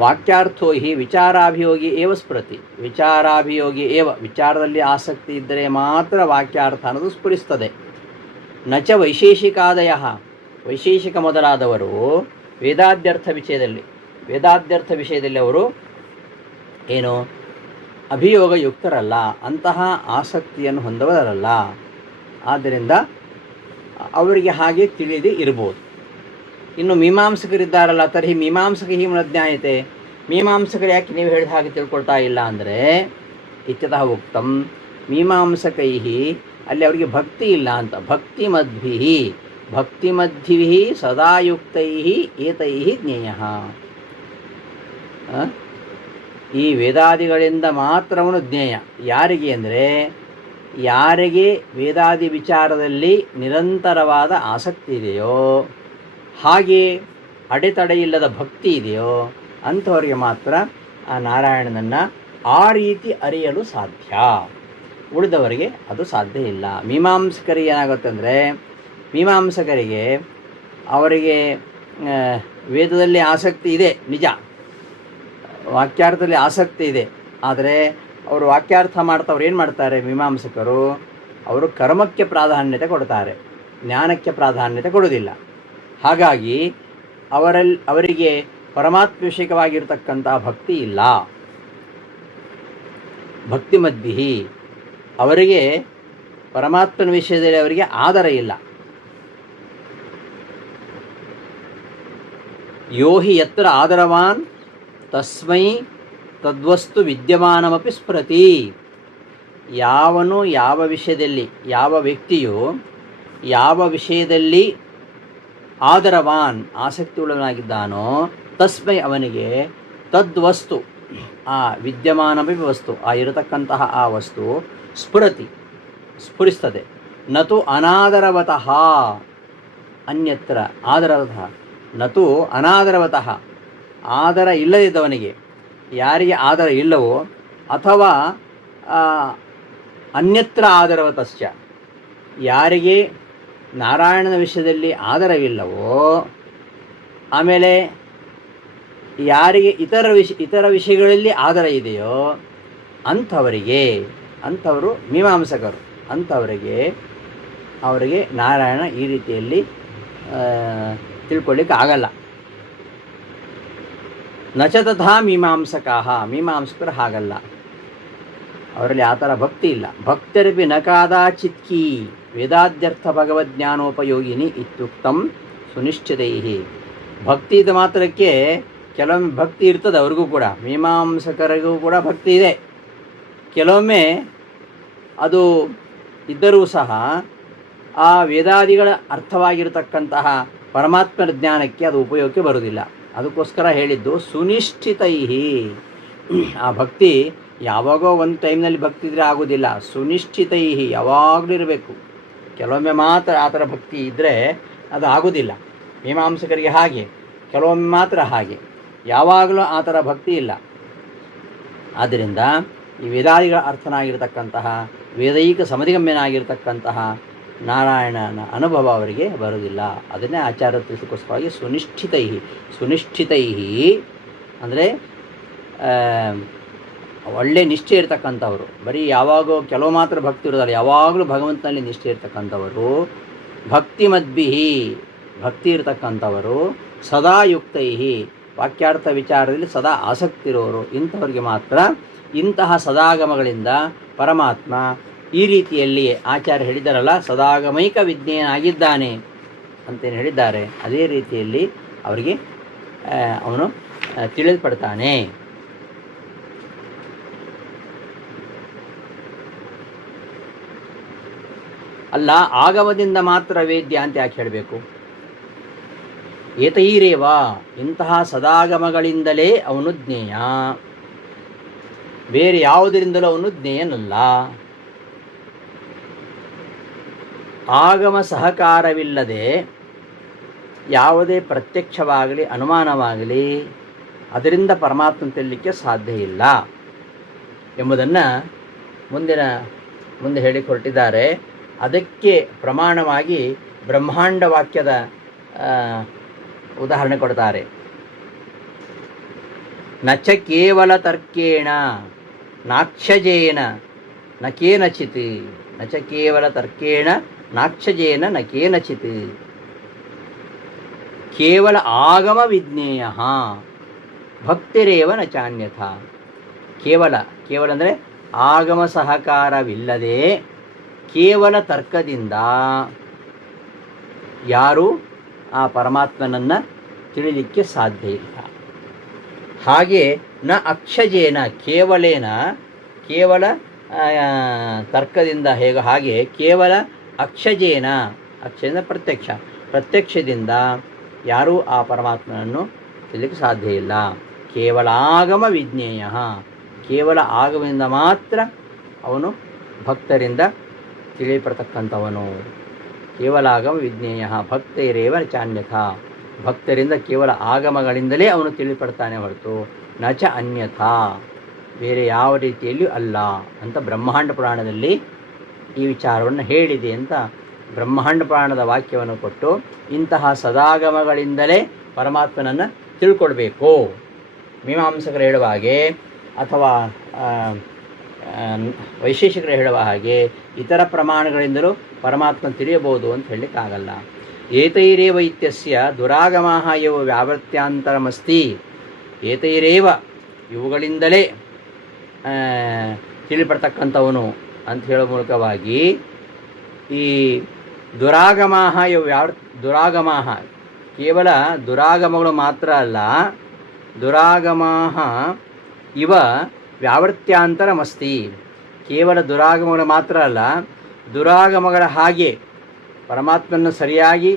ವಾಕ್ಯಾರ್ಥೋ ಹಿ ವಿಚಾರಾಭಿಯೋಗಿ ಏವ ಸ್ಫುರತಿ, ವಿಚಾರಾಭಿಯೋಗಿ ಏವ, ವಿಚಾರದಲ್ಲಿ ಆಸಕ್ತಿ ಇದ್ದರೆ ಮಾತ್ರ ವಾಕ್ಯಾರ್ಥ ಅನ್ನೋದು ಸ್ಫುರಿಸ್ತದೆ. ನಚ ವೈಶೇಷಿಕಾದಯ, ವೈಶೇಷಿಕ ಮೊದಲಾದವರು ವೇದಾದ್ಯರ್ಥ ವಿಷಯದಲ್ಲಿ ವೇದಾದ್ಯರ್ಥ ವಿಷಯದಲ್ಲಿ ಅವರು ಏನು ಅಭಿಯೋಗಯುಕ್ತರಲ್ಲ, ಅಂತಹ ಆಸಕ್ತಿಯನ್ನು ಹೊಂದವರಲ್ಲ. ಆದ್ದರಿಂದ ಅವರಿಗೆ ಹಾಗೆ ತಿಳಿದೇ ಇರ್ಬೋದು. ಇನ್ನು ಮೀಮಾಂಸಕರಿದ್ದಾರಲ್ಲ, ತರ್ಹಿ ಮೀಮಾಂಸಕ ಹಿ ಜ್ಞಾಯತೆ, ಮೀಮಾಂಸಕರು ಯಾಕೆ ನೀವು ಹೇಳಿದ ಹಾಗೆ ತಿಳ್ಕೊಳ್ತಾ ಇಲ್ಲ ಅಂದರೆ, ಇತ್ಯತಃ ಉಕ್ತಂ ಮೀಮಾಂಸಕೈ ಅಲ್ಲಿ ಅವರಿಗೆ ಭಕ್ತಿ ಇಲ್ಲ ಅಂತ. ಭಕ್ತಿಮದ್ಭಿ ಸದಾಯುಕ್ತೈ ಏತೈ ಜ್ಞೇಯ. ಈ ವೇದಾದಿಗಳಿಂದ ಮಾತ್ರವನು ಜ್ಞೇಯ. ಯಾರಿಗೆ ಅಂದರೆ, ಯಾರಿಗೆ ವೇದಾದಿ ವಿಚಾರದಲ್ಲಿ ನಿರಂತರವಾದ ಆಸಕ್ತಿ ಇದೆಯೋ, ಹಾಗೆ ಅಡೆತಡೆಯಿಲ್ಲದ ಭಕ್ತಿ ಇದೆಯೋ, ಅಂಥವರಿಗೆ ಮಾತ್ರ ಆ ನಾರಾಯಣನನ್ನು ಆ ರೀತಿ ಅರಿಯಲು ಸಾಧ್ಯ. ಉಳಿದವರಿಗೆ ಅದು ಸಾಧ್ಯ ಇಲ್ಲ. ಮೀಮಾಂಸಕರಿಗೆ ಏನಾಗುತ್ತೆ ಅಂದರೆ, ಮೀಮಾಂಸಕರಿಗೆ ಅವರಿಗೆ ವೇದದಲ್ಲಿ ಆಸಕ್ತಿ ಇದೆ ನಿಜ, ವಾಕ್ಯಾರ್ಥದಲ್ಲಿ ಆಸಕ್ತಿ ಇದೆ. ಆದರೆ ಅವರು ವಾಕ್ಯಾರ್ಥ ಮಾಡ್ತವ್ರು ಏನು ಮಾಡ್ತಾರೆ ಮೀಮಾಂಸಕರು, ಅವರು ಕರ್ಮಕ್ಕೆ ಪ್ರಾಧಾನ್ಯತೆ ಕೊಡ್ತಾರೆ, ಜ್ಞಾನಕ್ಕೆ ಪ್ರಾಧಾನ್ಯತೆ ಕೊಡೋದಿಲ್ಲ. ಹಾಗಾಗಿ ಅವರಿಗೆ ಪರಮಾತ್ಮವಿಷಯಕವಾಗಿರ್ತಕ್ಕಂಥ ಭಕ್ತಿ ಇಲ್ಲ. ಭಕ್ತಿ ಮದ್ಭಿ ಅವರಿಗೆ ಪರಮಾತ್ಮನ ವಿಷಯದಲ್ಲಿ ಅವರಿಗೆ ಆದರ ಇಲ್ಲ. ಯೋ ಹಿ ಯತ್ರ ಆದರವಾನ್ ತಸ್ಮೈ ತದ್ವಸ್ತು ವಿದ್ಯಮಾನಮಪಿ ಸ್ಮೃತಿ. ಯಾವನು ಯಾವ ವಿಷಯದಲ್ಲಿ, ಯಾವ ವ್ಯಕ್ತಿಯು ಯಾವ ವಿಷಯದಲ್ಲಿ ಆದರವಾನ್ ಆಸಕ್ತಿ ಉಳ್ಳವನಾಗಿದ್ದಾನೋ, ತಸ್ಮೈ ಅವನಿಗೆ ತದ್ವಸ್ತು ಆ ವಿದ್ಯಮಾನಮಪಿ ವಸ್ತು, ಆ ಇರತಕ್ಕಂತಹ ಆ ವಸ್ತು ಸ್ಫುರಿಸ್ತದೆ. ನತು ಅನಾದರವತಃ ಅನ್ಯತ್ರ ಆದರವತಃ, ನತು ಅನಾದರವತಃ ಆದರ ಇಲ್ಲದಿದ್ದವನಿಗೆ, ಯಾರಿಗೆ ಆದರ ಇಲ್ಲವೋ, ಅಥವಾ ಅನ್ಯತ್ರ ಆದರವತಶ್ಚ ಯಾರಿಗೆ ನಾರಾಯಣನ ವಿಷಯದಲ್ಲಿ ಆದರವಿಲ್ಲವೋ, ಆಮೇಲೆ ಯಾರಿಗೆ ಇತರ ವಿಷಯಗಳಲ್ಲಿ ಆದರ ಇದೆಯೋ ಅಂಥವರು ಮೀಮಾಂಸಕರು. ಅವರಿಗೆ ನಾರಾಯಣ ಈ ರೀತಿಯಲ್ಲಿ ತಿಳ್ಕೊಳ್ಳಿಕ್ಕೆ ಆಗಲ್ಲ. ನಚ ತಥಾ ಮೀಮಾಂಸಕರು ಹಾಗಲ್ಲ, ಅವರಲ್ಲಿ ಆ ಥರ ಭಕ್ತಿ ಇಲ್ಲ. ಭಕ್ತರಪಿ ನಕಾದಾಚಿತ್ಕಿ ವೇದಾದ್ಯರ್ಥ ಭಗವಜ್ಞಾನೋಪಯೋಗಿನಿ ಇತ್ಯುಕ್ತಂ ಸುನಿಶ್ಚಿತೈ. ಭಕ್ತಿ ಇದ್ದ ಮಾತ್ರಕ್ಕೆ ಕೆಲವೊಮ್ಮೆ ಭಕ್ತಿ ಇರ್ತದೆ ಅವ್ರಿಗೂ ಕೂಡ, ಮೀಮಾಂಸಕರಿಗೂ ಕೂಡ ಭಕ್ತಿ ಇದೆ. ಕೆಲವೊಮ್ಮೆ ಅದು ಇದ್ದರೂ ಸಹ ಆ ವೇದಾದಿಗಳ ಅರ್ಥವಾಗಿರತಕ್ಕಂತಹ ಪರಮಾತ್ಮನ ಜ್ಞಾನಕ್ಕೆ ಅದು ಉಪಯೋಗಕ್ಕೆ ಬರುವುದಿಲ್ಲ. ಅದಕ್ಕೋಸ್ಕರ ಹೇಳಿದ್ದು ಸುನಿಶ್ಚಿತೈ. ಆ ಭಕ್ತಿ ಯಾವಾಗೋ ಒಂದು ಟೈಮ್ನಲ್ಲಿ ಭಕ್ತಿ ಇದ್ದರೆ ಆಗೋದಿಲ್ಲ, ಸುನಿಶ್ಚಿತೈ ಯಾವಾಗಲೂ ಇರಬೇಕು. ಕೆಲವೊಮ್ಮೆ ಮಾತ್ರ ಆ ಥರ ಭಕ್ತಿ ಇದ್ದರೆ ಅದು ಆಗೋದಿಲ್ಲ. ಮೀಮಾಂಸಕರಿಗೆ ಹಾಗೆ, ಕೆಲವೊಮ್ಮೆ ಮಾತ್ರ ಹಾಗೆ, ಯಾವಾಗಲೂ ಆ ಥರ ಭಕ್ತಿ ಇಲ್ಲ. ಆದ್ದರಿಂದ ಈ ವೇದಾದಿಗಳ ಅರ್ಥನಾಗಿರ್ತಕ್ಕಂತಹ ವೇದೈಕ ಸಮಧಿಗಮ್ಯನಾಗಿರ್ತಕ್ಕಂತಹ ನಾರಾಯಣನ ಅನುಭವ ಅವರಿಗೆ ಬರುವುದಿಲ್ಲ. ಅದನ್ನೇ ಆಚಾರ್ಯ ತಿಳಿಸೋಕ್ಕೋಸ್ಕರವಾಗಿ ಸುನಿಶ್ಚಿತೈ ಅಂದರೆ ಒಳ್ಳೆ ನಿಷ್ಠೆ ಇರ್ತಕ್ಕಂಥವರು. ಬರೀ ಯಾವಾಗೋ ಕೆಲವು ಮಾತ್ರ ಭಕ್ತಿ ಇರೋದಲ್ಲ, ಯಾವಾಗಲೂ ಭಗವಂತನಲ್ಲಿ ನಿಷ್ಠೆ ಇರ್ತಕ್ಕಂಥವರು. ಭಕ್ತಿ ಇರತಕ್ಕಂಥವರು. ಸದಾ ಯುಕ್ತೈ ವಾಕ್ಯಾರ್ಥ ವಿಚಾರದಲ್ಲಿ ಸದಾ ಆಸಕ್ತಿ ಇರೋರು. ಇಂಥವ್ರಿಗೆ ಮಾತ್ರ ಇಂತಹ ಸದಾಗಮಗಳಿಂದ ಪರಮಾತ್ಮ ಈ ರೀತಿಯಲ್ಲಿ ಆಚಾರ್ಯ ಹೇಳಿದ್ದಾರಲ್ಲ, ಸದಾಗಮೈಕ ವಿಜ್ಞೇಯನಾಗಿದ್ದಾನೆ ಅಂತೇನು ಹೇಳಿದ್ದಾರೆ, ಅದೇ ರೀತಿಯಲ್ಲಿ ಅವರಿಗೆ ಅವನು ತಿಳಿಯಲ್ಪಡ್ತಾನೆ. ಅಲ್ಲ, ಆಗಮದಿಂದ ಮಾತ್ರ ವೇದ್ಯ ಅಂತ ಯಾಕೆ ಹೇಳಬೇಕು? ಏತೈರೇವ, ಇಂತಹ ಸದಾಗಮಗಳಿಂದಲೇ ಅವನು ಜ್ಞೇಯ, ಬೇರೆ ಯಾವುದರಿಂದಲೂ ಅವನು ಜ್ಞೇಯನಲ್ಲ. ಆಗಮ ಸಹಕಾರವಿಲ್ಲದೆ ಯಾವುದೇ ಪ್ರತ್ಯಕ್ಷವಾಗಲಿ ಅನುಮಾನವಾಗಲಿ ಅದರಿಂದ ಪರಮಾತ್ಮ ತಿಳಿಲಿಕ್ಕೆ ಸಾಧ್ಯ ಇಲ್ಲ ಎಂಬುದನ್ನು ಮುಂದೆ ಹೇಳಿಕೊಟ್ಟಿದ್ದಾರೆ. ಅದಕ್ಕೆ ಪ್ರಮಾಣವಾಗಿ ಬ್ರಹ್ಮಾಂಡ ವಾಕ್ಯದ ಉದಾಹರಣೆ ಕೊಡ್ತಾರೆ. ನಚ ಕೇವಲ ತರ್ಕೇಣ ನಾಕ್ಷಜೇನ ನ ಕೇನಚಿತ್, ನಚ ಕೇವಲ ತರ್ಕೇಣ ನಾಕ್ಷಜೇನ ನ ಕೇನಚಿತ್, ಕೇವಲ ಆಗಮ ವಿಜ್ಞೇಯ, ಭಕ್ತಿರೇವ ನ ಚಾನ್ಯಥ. ಕೇವಲ ಕೇವಲ ಅಂದರೆ ಆಗಮ ಸಹಕಾರವಿಲ್ಲದೆ ಕೇವಲ ತರ್ಕದಿಂದ ಯಾರೂ ಆ ಪರಮಾತ್ಮನನ್ನು ತಿಳಿಲಿಕ್ಕೆ ಸಾಧ್ಯ ಇಲ್ಲ. ಹಾಗೆ ನ ಅಕ್ಷಜೇನ ಕೇವಲೇನ ಕೇವಲ ತರ್ಕದಿಂದ ಹಾಗೆ ಕೇವಲ ಅಕ್ಷಜೇನ ಅಕ್ಷಜೇನ ಪ್ರತ್ಯಕ್ಷದಿಂದ ಯಾರೂ ಆ ಪರಮಾತ್ಮನನ್ನು ತಿಳಿಲಿಕ್ಕೆ ಸಾಧ್ಯ ಇಲ್ಲ. ಕೇವಲ ಆಗಮ ವಿಜ್ಞೇಯ ಕೇವಲ ಆಗಮದಿಂದ ಮಾತ್ರ ಅವನು ಭಕ್ತರಿಂದ ತಿಳಿಯಲ್ಪಡ್ತಕ್ಕಂಥವನು. ಕೇವಲ ಆಗಮ ವಿಜ್ಞೇಯ ಭಕ್ತೈರೇವ ಚಾನ್ಯಥ. ಭಕ್ತರಿಂದ ಕೇವಲ ಆಗಮಗಳಿಂದಲೇ ಅವನು ತಿಳಿಪಡ್ತಾನೆ ಹೊರತು ನಚ ಅನ್ಯಥಾ ಬೇರೆ ಯಾವ ರೀತಿಯಲ್ಲಿಯೂ ಅಲ್ಲ ಅಂತ ಬ್ರಹ್ಮಾಂಡ ಪುರಾಣದಲ್ಲಿ ಈ ವಿಚಾರವನ್ನು ಹೇಳಿದೆ ಅಂತ ಬ್ರಹ್ಮಾಂಡ ಪುರಾಣದ ವಾಕ್ಯವನ್ನು ಕೊಟ್ಟು ಇಂತಹ ಸದಾಗಮಗಳಿಂದಲೇ ಪರಮಾತ್ಮನನ್ನು ತಿಳ್ಕೊಳ್ಬೇಕು. ಮೀಮಾಂಸಕರು ಹೇಳುವ ಹಾಗೆ ಅಥವಾ ವೈಶೇಷಿಕರು ಹೇಳುವ ಹಾಗೆ ಇತರ ಪ್ರಮಾಣಗಳಿಂದಲೂ ಪರಮಾತ್ಮ ತಿಳಿಯಬಹುದು ಅಂತ ಹೇಳಲಿಕ್ಕಾಗಲ್ಲ. ಏತೈರೇವ ಇತ್ಯಸ್ಯ ದುರಾಗಮಾಹ ಇವ ವ್ಯಾವೃತ್ಯಾಂತರಮಸ್ತಿ. ಏತೈರೇವ ಇವುಗಳಿಂದಲೇ ತಿಳಿಪಡ್ತಕ್ಕಂಥವನು ಅಂತ ಹೇಳುವ ಮೂಲಕವಾಗಿ ಈ ದುರಾಗಮಾಹ ದುರಾಗಮಾಹ ಕೇವಲ ದುರಾಗಮಗಳು ಮಾತ್ರ ಅಲ್ಲ, ದುರಾಗಮಾಹ ಇವ ವ್ಯಾವೃತ್ಯಾಂತರಮಸ್ತಿ. ಕೇವಲ ದುರಾಗಮಗಳು ಮಾತ್ರ ಅಲ್ಲ, ದುರಾಗಮಗಳ ಹಾಗೆ ಪರಮಾತ್ಮನ ಸರಿಯಾಗಿ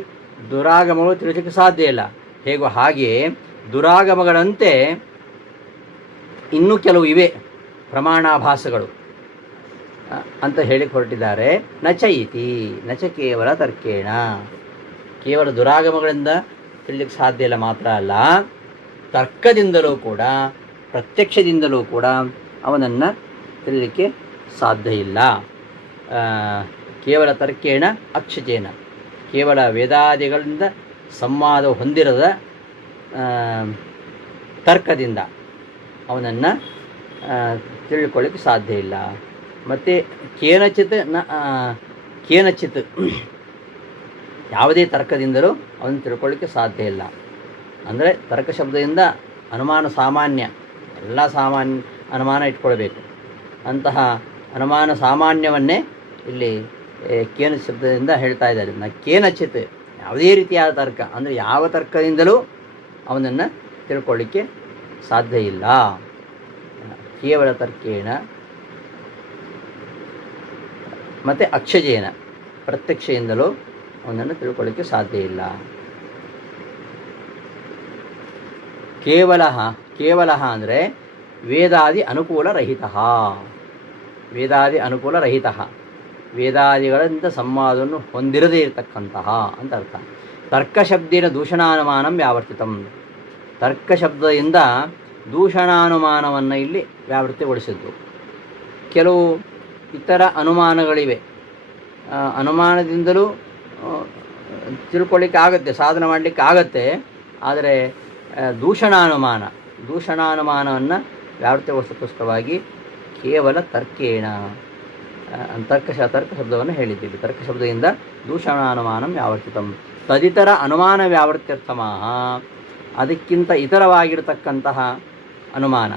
ದುರಾಗಮಗಳು ತಿಳಿಸಲಿಕ್ಕೆ ಸಾಧ್ಯ ಇಲ್ಲ. ಹೇಗೋ ಹಾಗೆ ದುರಾಗಮಗಳಂತೆ ಇನ್ನೂ ಕೆಲವು ಇವೆ ಪ್ರಮಾಣಾಭಾಸಗಳು ಅಂತ ಹೇಳಿ ಹೊರಟಿದ್ದಾರೆ. ನಚ ಇತಿ ನಚ ಕೇವಲ ತರ್ಕೇಣ. ಕೇವಲ ದುರಾಗಮಗಳಿಂದ ತಿಳಿಲಿಕ್ಕೆ ಸಾಧ್ಯ ಇಲ್ಲ ಮಾತ್ರ ಅಲ್ಲ, ತರ್ಕದಿಂದಲೂ ಕೂಡ ಪ್ರತ್ಯಕ್ಷದಿಂದಲೂ ಕೂಡ ಅವನನ್ನು ತಿಳಿಲಿಕ್ಕೆ ಸಾಧ್ಯ ಇಲ್ಲ. ಕೇವಲ ತರ್ಕೇಣ ಅಕ್ಷಜೇನ ಕೇವಲ ವೇದಾದಿಗಳಿಂದ ಸಂವಾದ ಹೊಂದಿರದ ತರ್ಕದಿಂದ ಅವನನ್ನು ತಿಳ್ಕೊಳ್ಳಿಕ್ಕೆ ಸಾಧ್ಯ ಇಲ್ಲ. ಮತ್ತು ಕೇನಚಿತ್ ಯಾವುದೇ ತರ್ಕದಿಂದಲೂ ಅವನು ತಿಳ್ಕೊಳ್ಳಿಕ್ಕೆ ಸಾಧ್ಯ ಇಲ್ಲ. ಅಂದರೆ ತರ್ಕ ಶಬ್ದದಿಂದ ಅನುಮಾನ ಸಾಮಾನ್ಯ, ಎಲ್ಲ ಅನುಮಾನ ಇಟ್ಕೊಳ್ಬೇಕು. ಅಂತಹ ಅನುಮಾನ ಸಾಮಾನ್ಯವನ್ನೇ ಇಲ್ಲಿ ಕೇನ ಶಬ್ದದಿಂದ ಹೇಳ್ತಾ ಇದ್ದಾರೆ. ಕೇನಚಿತ್ ಯಾವುದೇ ರೀತಿಯಾದ ತರ್ಕ ಅಂದರೆ ಯಾವ ತರ್ಕದಿಂದಲೂ ಅವನನ್ನು ತಿಳ್ಕೊಳ್ಳಿಕ್ಕೆ ಸಾಧ್ಯ ಇಲ್ಲ. ಕೇವಲ ತರ್ಕೇಣ ಮತ್ತು ಅಕ್ಷಜೇನ ಪ್ರತ್ಯಕ್ಷೆಯಿಂದಲೂ ಅವನನ್ನು ತಿಳ್ಕೊಳ್ಳಿಕ್ಕೆ ಸಾಧ್ಯ ಇಲ್ಲ. ಕೇವಲ ಅಂದರೆ ವೇದಾದಿ ಅನುಕೂಲರಹಿತ. ವೇದಾದಿಗಳಿಂದ ಸಂವಾದವನ್ನು ಹೊಂದಿರದೇ ಇರತಕ್ಕಂತಹ ಅಂತ ಅರ್ಥ. ತರ್ಕಶಬ್ದೇನ ದೂಷಣಾನುಮಾನಂ ವ್ಯಾವರ್ತಿತಂ. ತರ್ಕಶಬ್ದದಿಂದ ದೂಷಣಾನುಮಾನವನ್ನು ಇಲ್ಲಿ ವ್ಯಾವೃತ್ತಿಗೊಳಿಸಿದ್ದು. ಕೆಲವು ಇತರ ಅನುಮಾನಗಳಿವೆ, ಅನುಮಾನದಿಂದಲೂ ತಿಳ್ಕೊಳ್ಳಿಕ್ಕೆ ಆಗುತ್ತೆ, ಸಾಧನೆ ಮಾಡಲಿಕ್ಕೆ ಆಗುತ್ತೆ. ಆದರೆ ದೂಷಣಾನುಮಾನವನ್ನು ವ್ಯಾವೃತ್ತಿಗೊಳಿಸೋಕ್ಕೋಸ್ಕರವಾಗಿ ಕೇವಲ ತರ್ಕೇಣ ತರ್ಕ ಶಬ್ದವನ್ನು ಹೇಳಿದ್ದೀವಿ. ತರ್ಕ ಶಬ್ದದಿಂದ ದೂಷಣಾನುಮಾನಂ ವ್ಯಾವರ್ತಿತಂ. ತದಿತರ ಅನುಮಾನ ವ್ಯಾವೃತ್ಯರ್ಥಮಃ. ಅದಕ್ಕಿಂತ ಇತರವಾಗಿರತಕ್ಕಂತಹ ಅನುಮಾನ,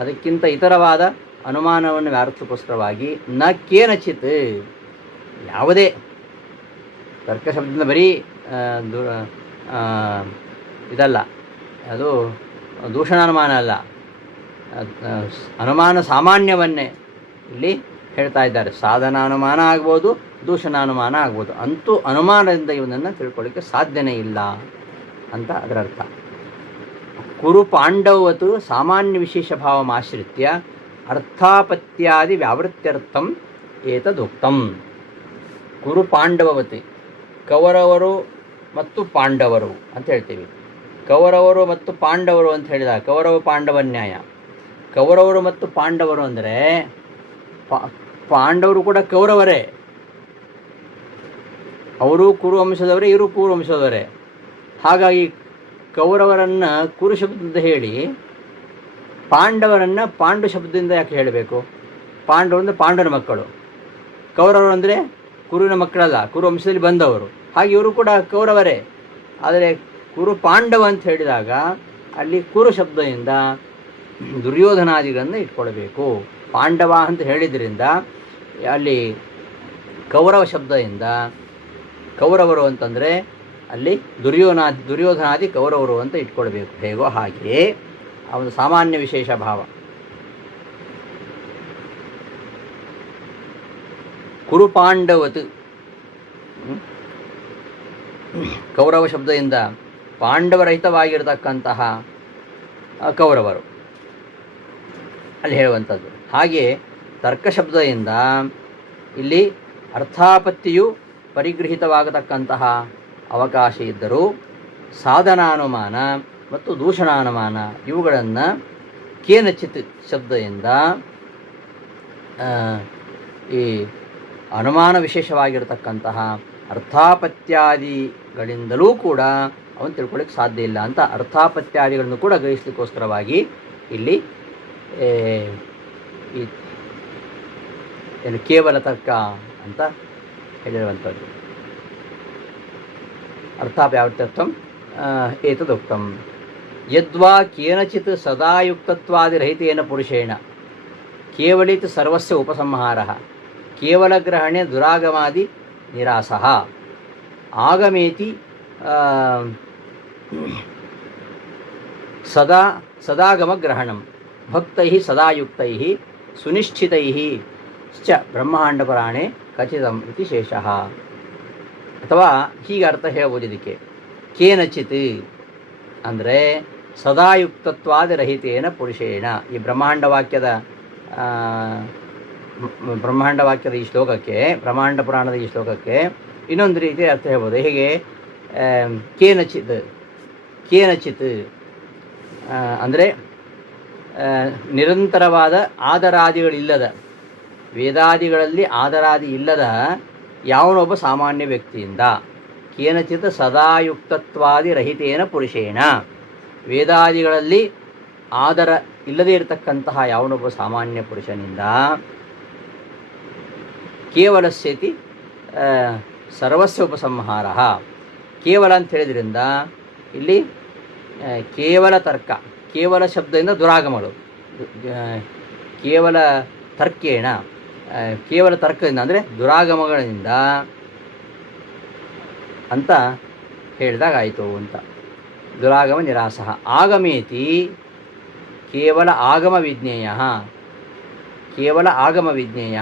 ಅದಕ್ಕಿಂತ ಇತರವಾದ ಅನುಮಾನವನ್ನು ವ್ಯಾವೃತ್ತಿಗೋಸ್ಕರವಾಗಿ ನ ಕೇನಚಿತ್ ಯಾವುದೇ ತರ್ಕ ಶಬ್ದದಿಂದ ಬರೀ ಇದಲ್ಲ, ಅದು ದೂಷಣಾನುಮಾನ ಅಲ್ಲ, ಅನುಮಾನ ಸಾಮಾನ್ಯವನ್ನೇ ಇಲ್ಲಿ ಹೇಳ್ತಾ ಇದ್ದಾರೆ. ಸಾಧನಾನುಮಾನ ಆಗ್ಬೋದು, ದೂಷಣಾನುಮಾನ ಆಗ್ಬೋದು. ಅಂತೂ ಅನುಮಾನದಿಂದ ಇವನನ್ನು ತಿಳ್ಕೊಳ್ಳಿಕ್ಕೆ ಸಾಧ್ಯನೇ ಇಲ್ಲ ಅಂತ ಅದರ ಅರ್ಥ. ಕುರು ಪಾಂಡವತ್ ಸಾಮಾನ್ಯ ವಿಶೇಷ ಭಾವಮಾಶ್ರಿತ್ಯ ಅರ್ಥಾಪತ್ಯಾದಿ ವ್ಯಾವೃತ್ಯರ್ಥಂ ಏತದುಕ್ತಂ. ಕುರು ಪಾಂಡವವತಿ ಕೌರವರು ಮತ್ತು ಪಾಂಡವರು ಅಂತ ಹೇಳ್ತೀವಿ. ಕೌರವರು ಮತ್ತು ಪಾಂಡವರು ಅಂತ ಹೇಳಿದಾಗ ಕೌರವ ಪಾಂಡವ ನ್ಯಾಯ. ಕೌರವರು ಮತ್ತು ಪಾಂಡವರು ಅಂದರೆ ಪಾಂಡವರು ಕೂಡ ಕೌರವರೇ, ಅವರು ಕುರು ವಂಶದವರೇ, ಇವರು ಕುರು ವಂಶದವರೇ. ಹಾಗಾಗಿ ಕೌರವರನ್ನು ಕುರು ಶಬ್ದದಿಂದ ಹೇಳಿ ಪಾಂಡವರನ್ನು ಪಾಂಡು ಶಬ್ದದಿಂದ ಯಾಕೆ ಹೇಳಬೇಕು? ಪಾಂಡವರು ಅಂದರೆ ಪಾಂಡವರ ಮಕ್ಕಳು, ಕೌರವರು ಅಂದರೆ ಕುರುವಿನ ಮಕ್ಕಳಲ್ಲ, ಕುರು ವಂಶದಲ್ಲಿ ಬಂದವರು. ಹಾಗೆ ಇವರು ಕೂಡ ಕೌರವರೇ. ಆದರೆ ಕುರು ಪಾಂಡವ ಅಂತ ಹೇಳಿದಾಗ ಅಲ್ಲಿ ಕುರು ಶಬ್ದದಿಂದ ದುರ್ಯೋಧನಾದಿಗಳನ್ನು ಇಟ್ಕೊಳ್ಬೇಕು. ಪಾಂಡವ ಅಂತ ಹೇಳಿದ್ರಿಂದ ಅಲ್ಲಿ ಕೌರವ ಶಬ್ದದಿಂದ ಕೌರವರು ಅಂತಂದರೆ ಅಲ್ಲಿ ದುರ್ಯೋಧನಾದಿ ಕೌರವರು ಅಂತ ಇಟ್ಕೊಳ್ಬೇಕು. ಹೇಗೋ ಹಾಗೆಯೇ ಆ ಒಂದು ಸಾಮಾನ್ಯ ವಿಶೇಷ ಭಾವ. ಕುರು ಪಾಂಡವತ್, ಕೌರವ ಶಬ್ದದಿಂದ ಪಾಂಡವರಹಿತವಾಗಿರತಕ್ಕಂತಹ ಕೌರವರು ಅಲ್ಲಿ ಹೇಳುವಂಥದ್ದು. ಹಾಗೆ ತರ್ಕ ಶಬ್ದದಿಂದ ಇಲ್ಲಿ ಅರ್ಥಾಪತ್ತಿಯು ಪರಿಗೃಹಿತವಾಗತಕ್ಕಂತಹ ಅವಕಾಶ ಇದ್ದರೂ ಸಾಧನಾನುಮಾನ ಮತ್ತು ದೂಷಣಾನುಮಾನ ಇವುಗಳನ್ನು ಕೇನಚಿತ್ ಶಬ್ದದಿಂದ ಈ ಅನುಮಾನ ವಿಶೇಷವಾಗಿರತಕ್ಕಂತಹ ಅರ್ಥಾಪತ್ಯಾದಿಗಳಿಂದಲೂ ಕೂಡ ಅವನು ತಿಳ್ಕೊಳ್ಳಿಕ್ಕೆ ಸಾಧ್ಯ ಇಲ್ಲ ಅಂತ ಅರ್ಥಾಪತ್ಯಾದಿಗಳನ್ನು ಕೂಡ ಗ್ರಹಿಸಲಿಕ್ಕೋಸ್ಕರವಾಗಿ ಇಲ್ಲಿ ಏನು ಕೇವಲ ತರ್ಕ ಅಂತ ಹೇಳಿರುವಂಥದ್ದು. ಅರ್ಥಾಪ್ಯಾವೃತ್ತತ್ವಂ ಏತದುಕ್ತಂ ಯದ್ವಾ ಕೇನಚಿತ್ ಸದಾಯುಕ್ತತ್ವಾದಿರಹಿತೇನ ಪುರುಷೇಣ ಕೇವಲಿತ್ ಸರ್ವಸ್ಯ ಉಪಸಂಹಾರಃ ಕೇವಲಗ್ರಹಣೆ ದುರಾಗಮಾದಿ ನಿರಾಸಃ ಆಗಮೇತಿ ಸದಾಗಮಗ್ರಹಣಂ ಭಕ್ತೈಃ ಸದಾಯುಕ್ತೈಃ ಸುನಿಶ್ಚಿತೈಃ ಚ ಬ್ರಹ್ಮಾಂಡಪುರಾಣೆ ಖಚಿತಂ ಇತಿ ಶೇಷಃ. ಅಥವಾ ಹೀಗೆ ಅರ್ಥ ಹೇಳ್ಬೋದು ಇದಕ್ಕೆ. ಕೇನಚಿತ್ ಅಂದರೆ ಸದಾಯುಕ್ತತ್ವಾದಿರಹಿತೇನ ಪುರುಷೇಣ, ಈ ಬ್ರಹ್ಮಾಂಡ ವಾಕ್ಯದ ಈ ಶ್ಲೋಕಕ್ಕೆ, ಬ್ರಹ್ಮಾಂಡ ಪುರಾಣದ ಈ ಶ್ಲೋಕಕ್ಕೆ ಇನ್ನೊಂದು ರೀತಿ ಅರ್ಥ ಹೇಳ್ಬೋದು. ಹೇಗೆ? ಕೇನಚಿತ್ ಅಂದರೆ ನಿರಂತರವಾದ ಆದರಾದಿಗಳಿಲ್ಲದ, ವೇದಾದಿಗಳಲ್ಲಿ ಆದರಾದಿ ಇಲ್ಲದ ಯಾವನೊಬ್ಬ ಸಾಮಾನ್ಯ ವ್ಯಕ್ತಿಯಿಂದ, ಕೇನಚಿತ್ ಸದಾಯುಕ್ತತ್ವಾದಿ ರಹಿತೇನ ಪುರುಷೇಣ, ವೇದಾದಿಗಳಲ್ಲಿ ಆದರ ಇಲ್ಲದೇ ಇರತಕ್ಕಂತಹ ಯಾವನೊಬ್ಬ ಸಾಮಾನ್ಯ ಪುರುಷನಿಂದ, ಕೇವಲಸ್ಯತಿ ಸರ್ವಸ್ಯ ಉಪಸಂಹಾರ. ಕೇವಲ ಅಂತ ಹೇಳಿದ್ರಿಂದ ಇಲ್ಲಿ ಕೇವಲ ತರ್ಕ, ಕೇವಲ ಶಬ್ದದಿಂದ ದುರಾಗಮಗಳು, ಕೇವಲ ತರ್ಕೇಣ, ಕೇವಲ ತರ್ಕದಿಂದ ಅಂದರೆ ದುರಾಗಮಗಳಿಂದ ಅಂತ ಹೇಳಿದಾಗಾಯಿತು ಅಂತ. ದುರಾಗಮ ನಿರಾಸಃ ಆಗಮೇತಿ ಕೇವಲ ಆಗಮ ವಿಜ್ಞೇಯ, ಕೇವಲ ಆಗಮ ವಿಜ್ಞೇಯ.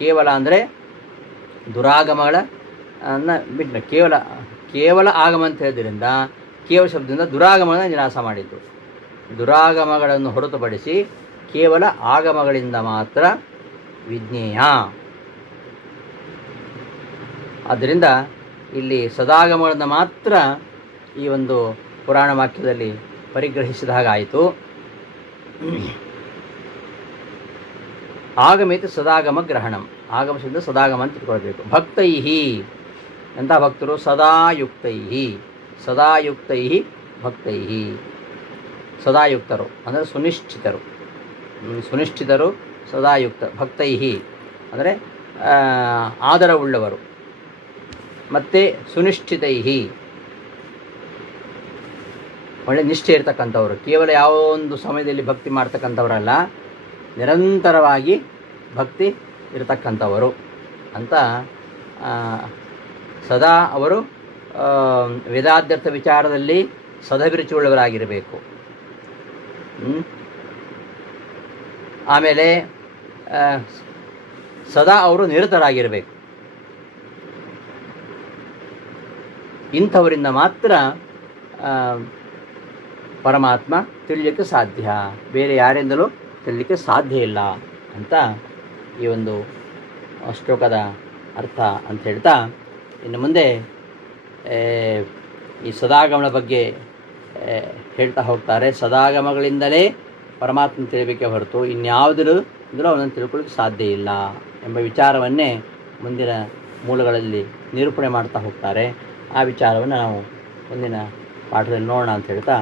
ಕೇವಲ ಅಂದರೆ ದುರಾಗಮಗಳ ಬಿಟ್ಟು ಕೇವಲ ಆಗಮ ಅಂತ ಹೇಳಿದ್ರಿಂದ ಕೇವಲ ಶಬ್ದದಿಂದ ದುರಾಗಮಗಳನ್ನು ನಿರಾಸ ಮಾಡಿದ್ದು. ದುರಾಗಮಗಳನ್ನು ಹೊರತುಪಡಿಸಿ ಕೇವಲ ಆಗಮಗಳಿಂದ ಮಾತ್ರ ವಿಜ್ಞೇಯ. ಆದ್ದರಿಂದ ಇಲ್ಲಿ ಸದಾಗಮಗಳನ್ನು ಮಾತ್ರ ಈ ಒಂದು ಪುರಾಣ ವಾಕ್ಯದಲ್ಲಿ ಪರಿಗ್ರಹಿಸಿದ ಹಾಗಾಯಿತು. ಆಗಮೇತಿ ಸದಾಗಮ ಗ್ರಹಣಂ, ಆಗಮ ಶಬ್ದ ಸದಾಗಮ ಅಂತ ತಿಳ್ಕೊಳ್ಬೇಕು. ಭಕ್ತೈಹಿ ಎಂಥ ಭಕ್ತರು? ಸದಾಯುಕ್ತೈಹಿ, ಸದಾಯುಕ್ತೈಹಿ ಭಕ್ತೈಹಿ. ಸದಾಯುಕ್ತರು ಅಂದರೆ ಸುನಿಶ್ಚಿತರು, ಸುನಿಶ್ಚಿತರು ಸದಾಯುಕ್ತ. ಭಕ್ತೈಹಿ ಅಂದರೆ ಆದರವುಳ್ಳವರು. ಮತ್ತು ಸುನಿಶ್ಚಿತೈಹಿ ಒಳ್ಳೆ ನಿಷ್ಠೆ ಇರ್ತಕ್ಕಂಥವ್ರು. ಕೇವಲ ಯಾವ ಒಂದು ಸಮಯದಲ್ಲಿ ಭಕ್ತಿ ಮಾಡ್ತಕ್ಕಂಥವರಲ್ಲ, ನಿರಂತರವಾಗಿ ಭಕ್ತಿ ಇರತಕ್ಕಂಥವರು ಅಂತ. ಸದಾ ಅವರು ವೇದಾಧ್ಯರ್ಥ ವಿಚಾರದಲ್ಲಿ ಸದಭಿರುಚಿಯುಳ್ಳವರಾಗಿರಬೇಕು. ಆಮೇಲೆ ಸದಾ ಅವರು ನಿರತರಾಗಿರಬೇಕು. ಇಂಥವರಿಂದ ಮಾತ್ರ ಪರಮಾತ್ಮ ತಿಳಿಲಿಕ್ಕೆ ಸಾಧ್ಯ, ಬೇರೆ ಯಾರಿಂದಲೂ ತಿಳಿಲಿಕ್ಕೆ ಸಾಧ್ಯ ಇಲ್ಲ ಅಂತ ಈ ಒಂದು ಶ್ಲೋಕದ ಅರ್ಥ ಅಂತ ಹೇಳ್ತಾ, ಇನ್ನು ಮುಂದೆ ಈ ಸದಾಗಮನ ಬಗ್ಗೆ ಹೇಳ್ತಾ ಹೋಗ್ತಾರೆ. ಸದಾಗಮಗಳಿಂದಲೇ ಪರಮಾತ್ಮ ತಿಳಿಬೇಕೆ ಹೊರತು ಇನ್ಯಾವುದೂ ಅವನನ್ನು ತಿಳ್ಕೊಳ್ಳಿಕ್ಕೆ ಸಾಧ್ಯ ಇಲ್ಲ ಎಂಬ ವಿಚಾರವನ್ನೇ ಮುಂದಿನ ಮೂಲಗಳಲ್ಲಿ ನಿರೂಪಣೆ ಮಾಡ್ತಾ ಹೋಗ್ತಾರೆ. ಆ ವಿಚಾರವನ್ನು ನಾವು ಮುಂದಿನ ಪಾಠದಲ್ಲಿ ನೋಡೋಣ ಅಂತ ಹೇಳ್ತಾ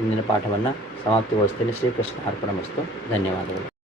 ಇಂದಿನ ಪಾಠವನ್ನು ಸಮಾಪ್ತಿಗೊಳಿಸ್ತೀನಿ. ಶ್ರೀಕೃಷ್ಣ ಅರ್ಪಣಮಸ್ತು. ಧನ್ಯವಾದಗಳು.